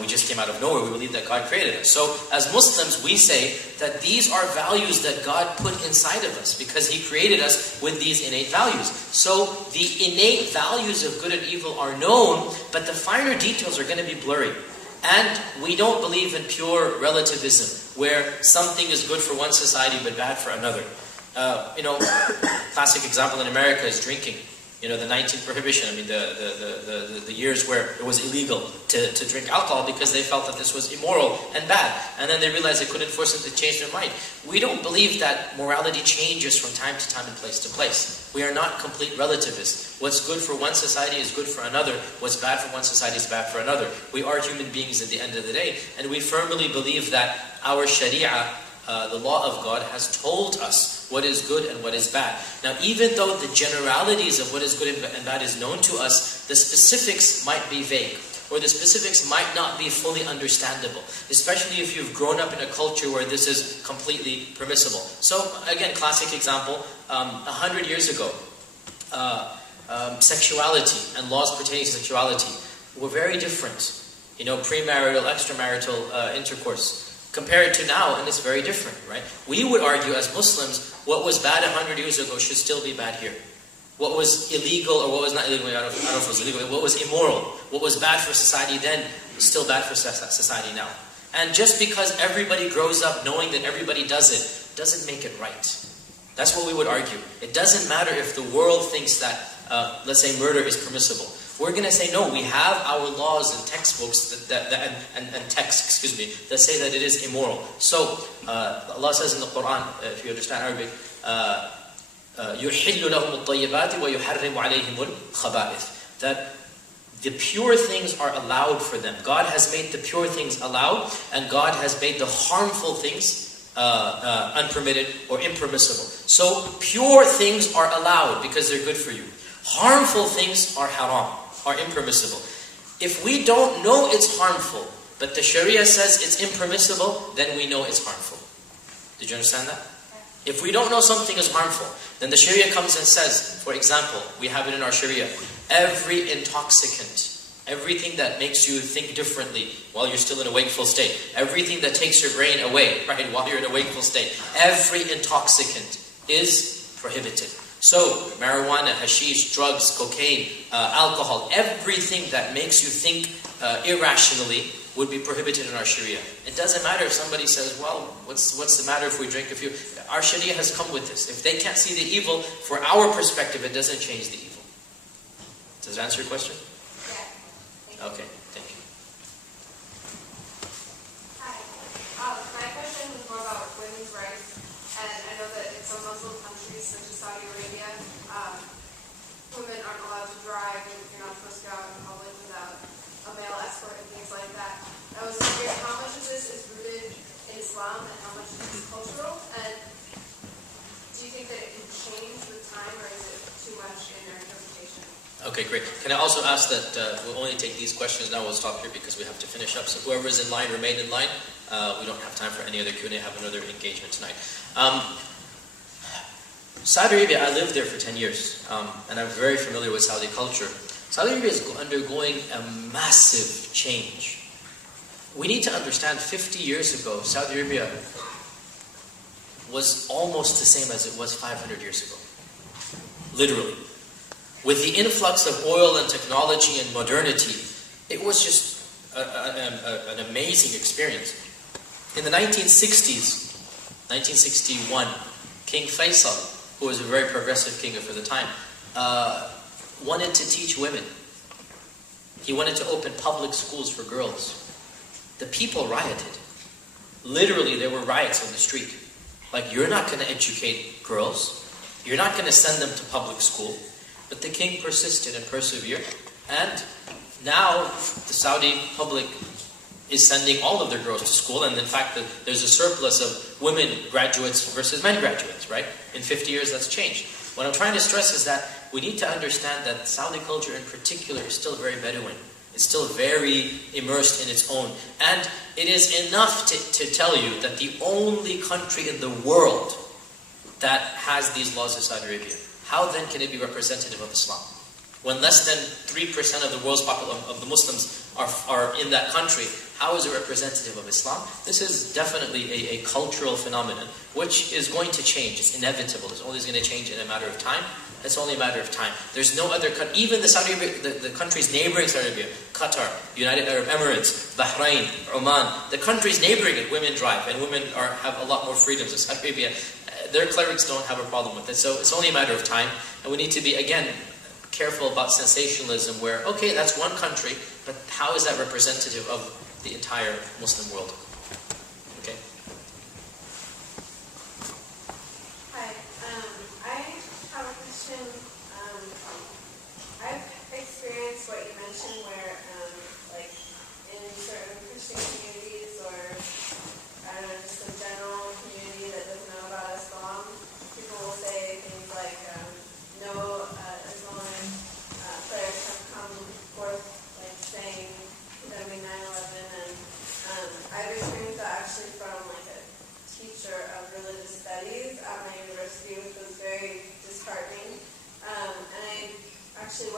we just came out of nowhere. We believe that God created us. So as Muslims, we say that these are values that God put inside of us because He created us with these innate values. So the innate values of good and evil are known, but the finer details are going to be blurry. And we don't believe in pure relativism, where something is good for one society but bad for another. Classic example in America is drinking. The 19th prohibition. I mean, the years where it was illegal to drink alcohol because they felt that this was immoral and bad. And then they realized they couldn't force them to change their mind. We don't believe that morality changes from time to time and place to place. We are not complete relativists. What's good for one society is good for another. What's bad for one society is bad for another. We are human beings at the end of the day. And we firmly believe that our Sharia, the law of God, has told us what is good and what is bad. Now, even though the generalities of what is good and bad is known to us, the specifics might be vague. or the specifics might not be fully understandable, especially if you've grown up in a culture where this is completely permissible. So again, classic example, 100 years ago, sexuality and laws pertaining to sexuality were very different. You know, premarital, extramarital intercourse. Compare it to now, and it's very different, right? We would argue as Muslims, what was bad 100 years ago should still be bad here. What was illegal, or what was not illegal, I don't know if it was illegal, what was immoral, what was bad for society then, is still bad for society now. And just because everybody grows up knowing that everybody does it, doesn't make it right. That's what we would argue. It doesn't matter if the world thinks that, let's say, murder is permissible. We're going to say, no, we have our laws and textbooks and texts, that say that it is immoral. So, Allah says in the Quran, if you understand Arabic, يُحِلُّ لَهُمُ الطَّيِّبَاتِ وَيُحَرِّمُ عَلَيْهِمُ الْخَبَائِثِ. That the pure things are allowed for them. God has made the pure things allowed, and God has made the harmful things unpermitted or impermissible. So, pure things are allowed because they're good for you. Harmful things are haram, are impermissible. If we don't know it's harmful, but the Sharia says it's impermissible, then we know it's harmful. Did you understand that? If we don't know something is harmful, then the Sharia comes and says, for example, we have it in our Sharia, every intoxicant, everything that makes you think differently while you're still in a wakeful state, everything that takes your brain away, right, while you're in a wakeful state, every intoxicant is prohibited. So, marijuana, hashish, drugs, cocaine, alcohol, everything that makes you think irrationally would be prohibited in our Sharia. It doesn't matter if somebody says, well, what's the matter if we drink a few? Our Sharia has come with this. If they can't see the evil, for our perspective, it doesn't change the evil. Does that answer your question? Yeah. Okay, thank you. Hi. My question was more about women's rights. And I know that in some Muslim countries, such as Saudi Arabia, women aren't allowed to drive, and you're not supposed to go out in public without a male escort and things like that. I was wondering how much of this is rooted in Islam and how much of this is cultural, and do you think that it can change with time, or is it too much in their interpretation? Okay, great. Can I also ask that we'll only take these questions now, we'll stop here because we have to finish up. So whoever is in line, remain in line. We don't have time for any other Q&A, have another engagement tonight. Saudi Arabia, I lived there for 10 years, and I'm very familiar with Saudi culture. Saudi Arabia is undergoing a massive change. We need to understand 50 years ago, Saudi Arabia was almost the same as it was 500 years ago. Literally. With the influx of oil and technology and modernity, it was just an amazing experience. In the 1960s, 1961, King Faisal, who was a very progressive king for the time, wanted to teach women. He wanted to open public schools for girls. The people rioted. Literally, there were riots on the street. Like, you're not going to educate girls. You're not going to send them to public school. But the king persisted and persevered. And now, the Saudi public is sending all of their girls to school. And in fact, there's a surplus of women graduates versus men graduates, right? In 50 years, that's changed. What I'm trying to stress is that we need to understand that Saudi culture in particular is still very Bedouin. It's still very immersed in its own. And it is enough to tell you that the only country in the world that has these laws is Saudi Arabia. How then can it be representative of Islam? When less than 3% of the world's population, of the Muslims are in that country, how is it representative of Islam? This is definitely a cultural phenomenon, which is going to change. It's inevitable. It's always going to change in a matter of time. It's only a matter of time. There's no other country, even the Saudi Arabia, the countries neighboring Saudi Arabia, Qatar, United Arab Emirates, Bahrain, Oman, the countries neighboring it, women drive, and women have a lot more freedoms. In Saudi Arabia, their clerics don't have a problem with it. So it's only a matter of time, and we need to be, again, careful about sensationalism where, okay, that's one country, but how is that representative of the entire Muslim world? Okay. Hi, I have a question. I've experienced what you mentioned where, like, in certain Christian communities or, I don't know, just a general community that doesn't know about Islam, people will say things like, no Islamic players have come forth, like, saying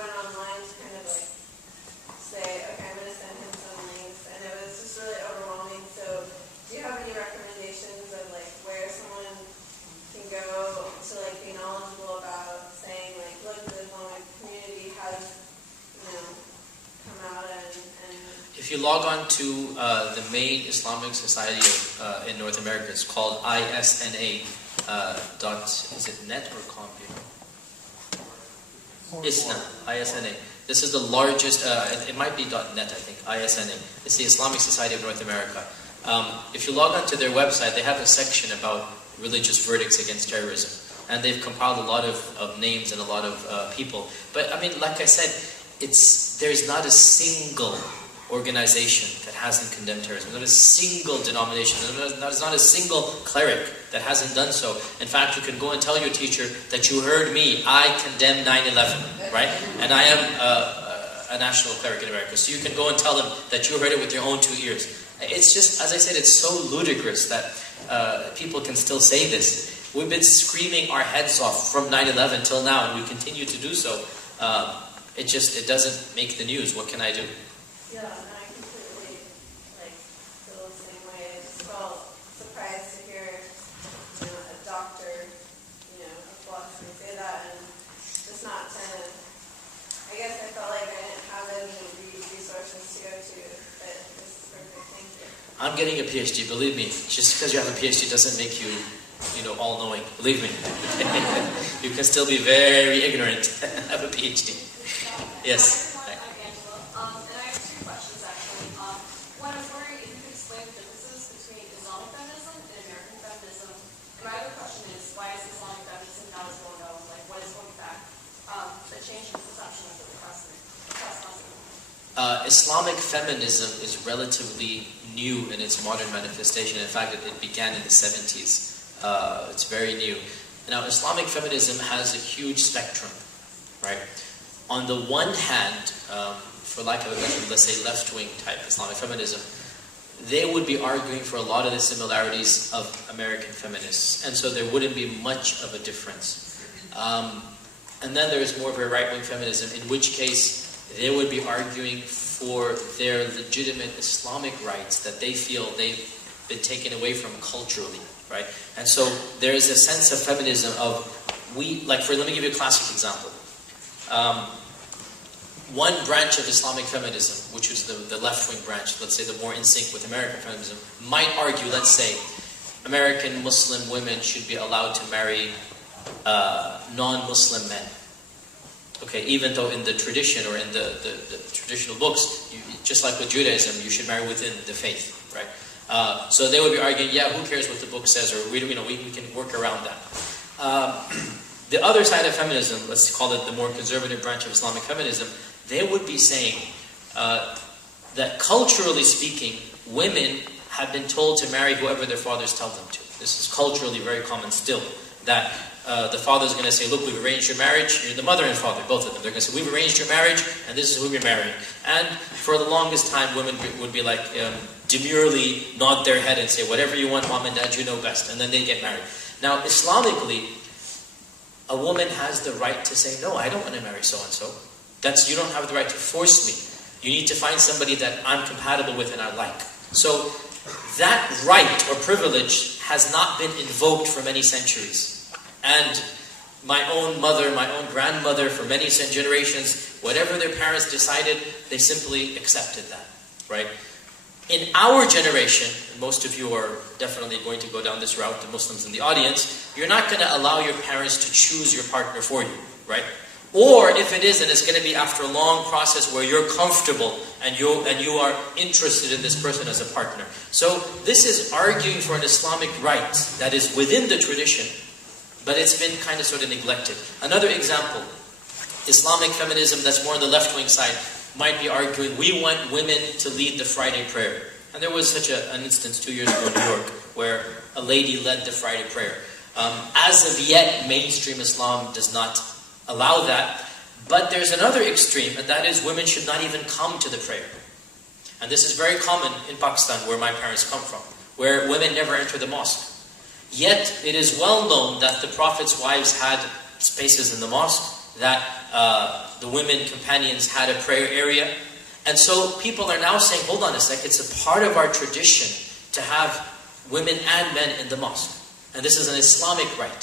went online to kind of like say, okay, I'm going to send him some links, and it was just really overwhelming. So do you have any recommendations of like where someone can go to like be knowledgeable about saying like, look, the Islamic community has, come out and If you log on to the main Islamic society in North America, it's called ISNA. Is it net or com? ISNA. ISNA. This is the largest. It might be .net, I think. ISNA. It's the Islamic Society of North America. If you log on to their website, they have a section about religious verdicts against terrorism, and they've compiled a lot of names and a lot of people. But I mean, like I said, there's not a single organization that hasn't condemned terrorism. Not a single denomination. There's not a single cleric that hasn't done so. In fact, you can go and tell your teacher that you heard me. I condemn 9/11, right? And I am a national cleric in America. So you can go and tell them that you heard it with your own 2 ears. It's just, as I said, it's so ludicrous that people can still say this. We've been screaming our heads off from 9/11 till now, and we continue to do so. It doesn't make the news. What can I do? Yeah, and I completely feel the same way. I just felt surprised to hear, a doctor, of philosophy say that, and just not I guess I felt like I didn't have any resources to go to, but this is perfect. Thank you. I'm getting a PhD. Believe me, just because you have a PhD doesn't make you, all-knowing. Believe me, you can still be very ignorant and have a PhD. Yes. Islamic feminism is relatively new in its modern manifestation. In fact, it began in the 70s. It's very new. Now, Islamic feminism has a huge spectrum, right? On the one hand, for lack of a better, let's say left-wing type Islamic feminism, they would be arguing for a lot of the similarities of American feminists, and so there wouldn't be much of a difference. And then there is more of a right-wing feminism, in which case they would be arguing for their legitimate Islamic rights that they feel they've been taken away from culturally, right? And so there is a sense of feminism of let me give you a classic example. One branch of Islamic feminism, which is the left-wing branch, let's say the more in sync with American feminism, might argue, let's say, American Muslim women should be allowed to marry non-Muslim men. Okay, even though in the tradition or in the traditional books, just like with Judaism, you should marry within the faith, right? So they would be arguing, yeah, who cares what the book says, or we can work around that. The other side of feminism, let's call it the more conservative branch of Islamic feminism, they would be saying that culturally speaking, women have been told to marry whoever their fathers tell them to. This is culturally very common still, that the father's going to say, look, we've arranged your marriage. You're the mother and father, both of them. They're going to say, we've arranged your marriage, and this is who you're marrying. And for the longest time, women would be like, demurely nod their head and say, whatever you want, mom and dad, you know best. And then they get married. Now, Islamically, a woman has the right to say, no, I don't want to marry so-and-so. You don't have the right to force me. You need to find somebody that I'm compatible with and I like. So that right or privilege has not been invoked for many centuries. And my own mother, my own grandmother, for many generations, whatever their parents decided, they simply accepted that, right? In our generation, and most of you are definitely going to go down this route, the Muslims in the audience, you're not going to allow your parents to choose your partner for you, right? Or if it is, then it's going to be after a long process where you're comfortable and you are interested in this person as a partner. So this is arguing for an Islamic right that is within the tradition, but it's been kind of sort of neglected. Another example, Islamic feminism that's more on the left-wing side might be arguing, we want women to lead the Friday prayer. And there was such an instance 2 years ago in New York where a lady led the Friday prayer. As of yet, mainstream Islam does not allow that. But there's another extreme, and that is women should not even come to the prayer. And this is very common in Pakistan, where my parents come from, where women never enter the mosque. Yet, it is well known that the Prophet's wives had spaces in the mosque, that the women companions had a prayer area. And so people are now saying, hold on a sec, it's a part of our tradition to have women and men in the mosque. And this is an Islamic right.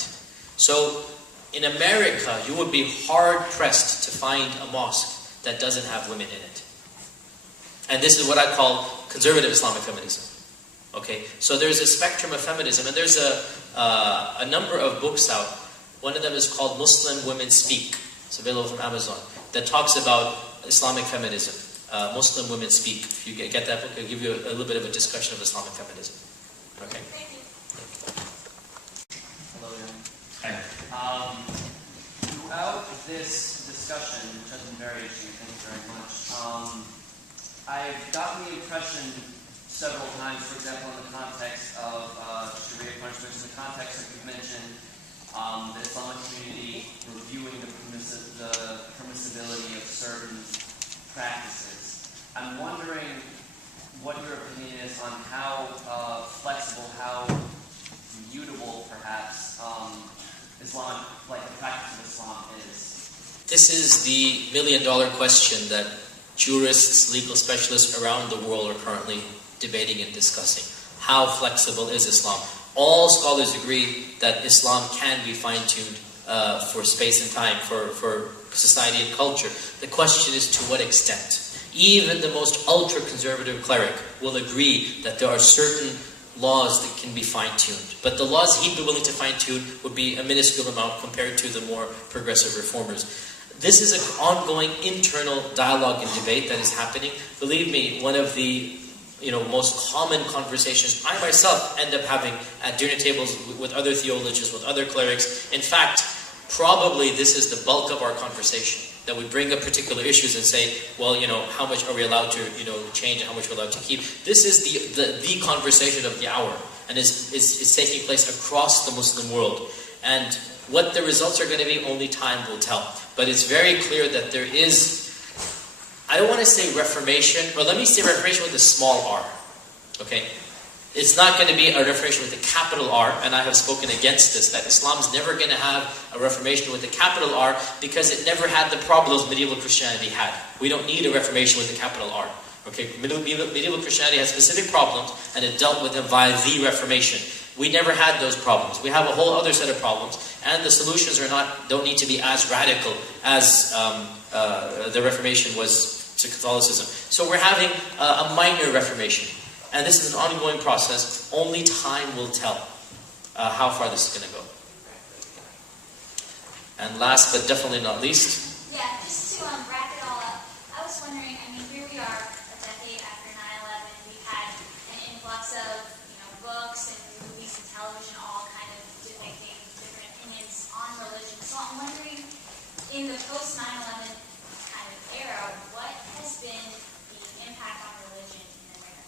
So in America, you would be hard-pressed to find a mosque that doesn't have women in it. And this is what I call conservative Islamic feminism. Okay, so there's a spectrum of feminism, and there's a number of books out. One of them is called Muslim Women Speak. It's available from Amazon. That talks about Islamic feminism. Muslim Women Speak. If you get that book, it'll give you a little bit of a discussion of Islamic feminism. Okay. Thank you. Hello there. Hi. Throughout this discussion, which has been very interesting, thank you very much, I've gotten the impression several times, for example, in the context of Sharia punishments, in the context that you've mentioned, the Islamic community reviewing the permissibility of certain practices. I'm wondering what your opinion is on how flexible, how mutable, perhaps, Islam, like the practice of Islam is. This is the million-dollar question that jurists, legal specialists around the world are currently debating and discussing. How flexible is Islam? All scholars agree that Islam can be fine-tuned for space and time, for society and culture. The question is to what extent. Even the most ultra-conservative cleric will agree that there are certain laws that can be fine-tuned. But the laws he'd be willing to fine-tune would be a minuscule amount compared to the more progressive reformers. This is an ongoing internal dialogue and debate that is happening. Believe me, one of the most common conversations I myself end up having at dinner tables with other theologians, with other clerics. In fact, probably this is the bulk of our conversation, that we bring up particular issues and say, well, how much are we allowed to, change and how much we're allowed to keep. This is the conversation of the hour, and is taking place across the Muslim world. And what the results are going to be, only time will tell. But it's very clear that there is, I don't want to say reformation, but let me say reformation with a small r. Okay? It's not going to be a reformation with a capital R, and I have spoken against this, that Islam's never going to have a reformation with a capital R because it never had the problems medieval Christianity had. We don't need a reformation with a capital R. Okay? Medieval Christianity had specific problems, and it dealt with them via the Reformation. We never had those problems. We have a whole other set of problems, and the solutions don't need to be as radical as the Reformation was to Catholicism. So we're having a minor Reformation. And this is an ongoing process. Only time will tell how far this is going to go. And last but definitely not least. Yeah, just to wrap it all up, I was wondering, here we are a decade after 9/11. We've had an influx of books and movies and television all kind of depicting different opinions on religion. So I'm wondering, in the post 9/11 kind of era, what has been the impact on religion in America?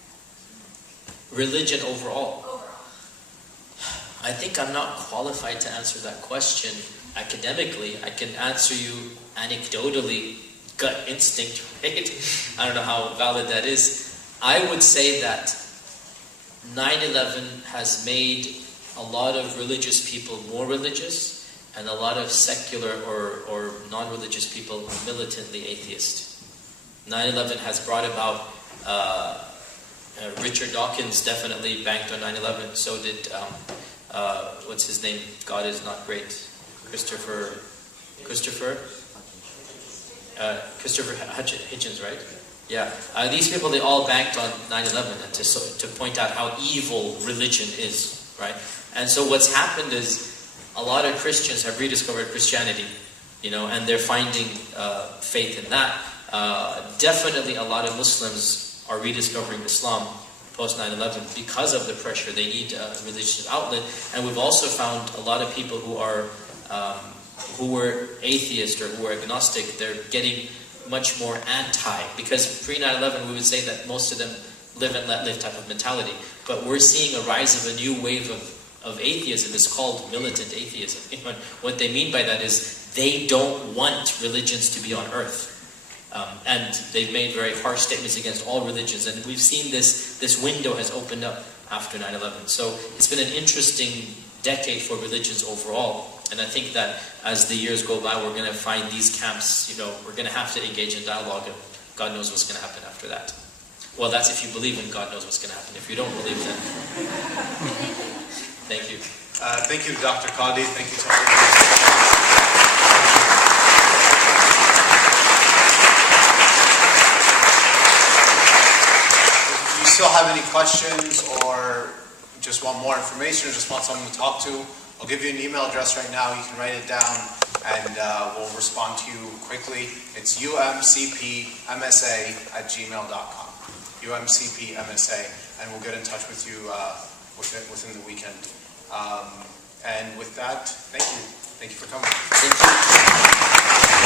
Religion overall? Overall. I think I'm not qualified to answer that question academically. I can answer you anecdotally, gut instinct, right? I don't know how valid that is. I would say that 9/11 has made a lot of religious people more religious, and a lot of secular or non-religious people militantly atheist. 9/11 has brought about Richard Dawkins definitely banked on 9/11. So did what's his name? God is not great. Christopher Hitchens, right? Yeah. These people, they all banked on 9/11 and to point out how evil religion is, right? And so what's happened is a lot of Christians have rediscovered Christianity, and they're finding faith in that. Definitely a lot of Muslims are rediscovering Islam post 9/11 because of the pressure. They need a religious outlet. And we've also found a lot of people who were atheist or who were agnostic, they're getting much more anti. Because pre 9/11 we would say that most of them live and let live type of mentality. But we're seeing a rise of a new wave of atheism. It's called militant atheism. What they mean by that is they don't want religions to be on earth. And they've made very harsh statements against all religions. And we've seen this window has opened up after 9/11. So it's been an interesting decade for religions overall. And I think that as the years go by, we're going to find these camps, we're going to have to engage in dialogue, and God knows what's going to happen after that. Well, that's if you believe in God knows what's going to happen. If you don't believe, then thank you. Thank you, Dr. Qadhi. Thank you to If you still have any questions or just want more information or just want someone to talk to, I'll give you an email address right now. You can write it down and we'll respond to you quickly. It's umcpmsa@gmail.com. umcpmsa, and we'll get in touch with you within the weekend. And with that, thank you. Thank you for coming. Thank you.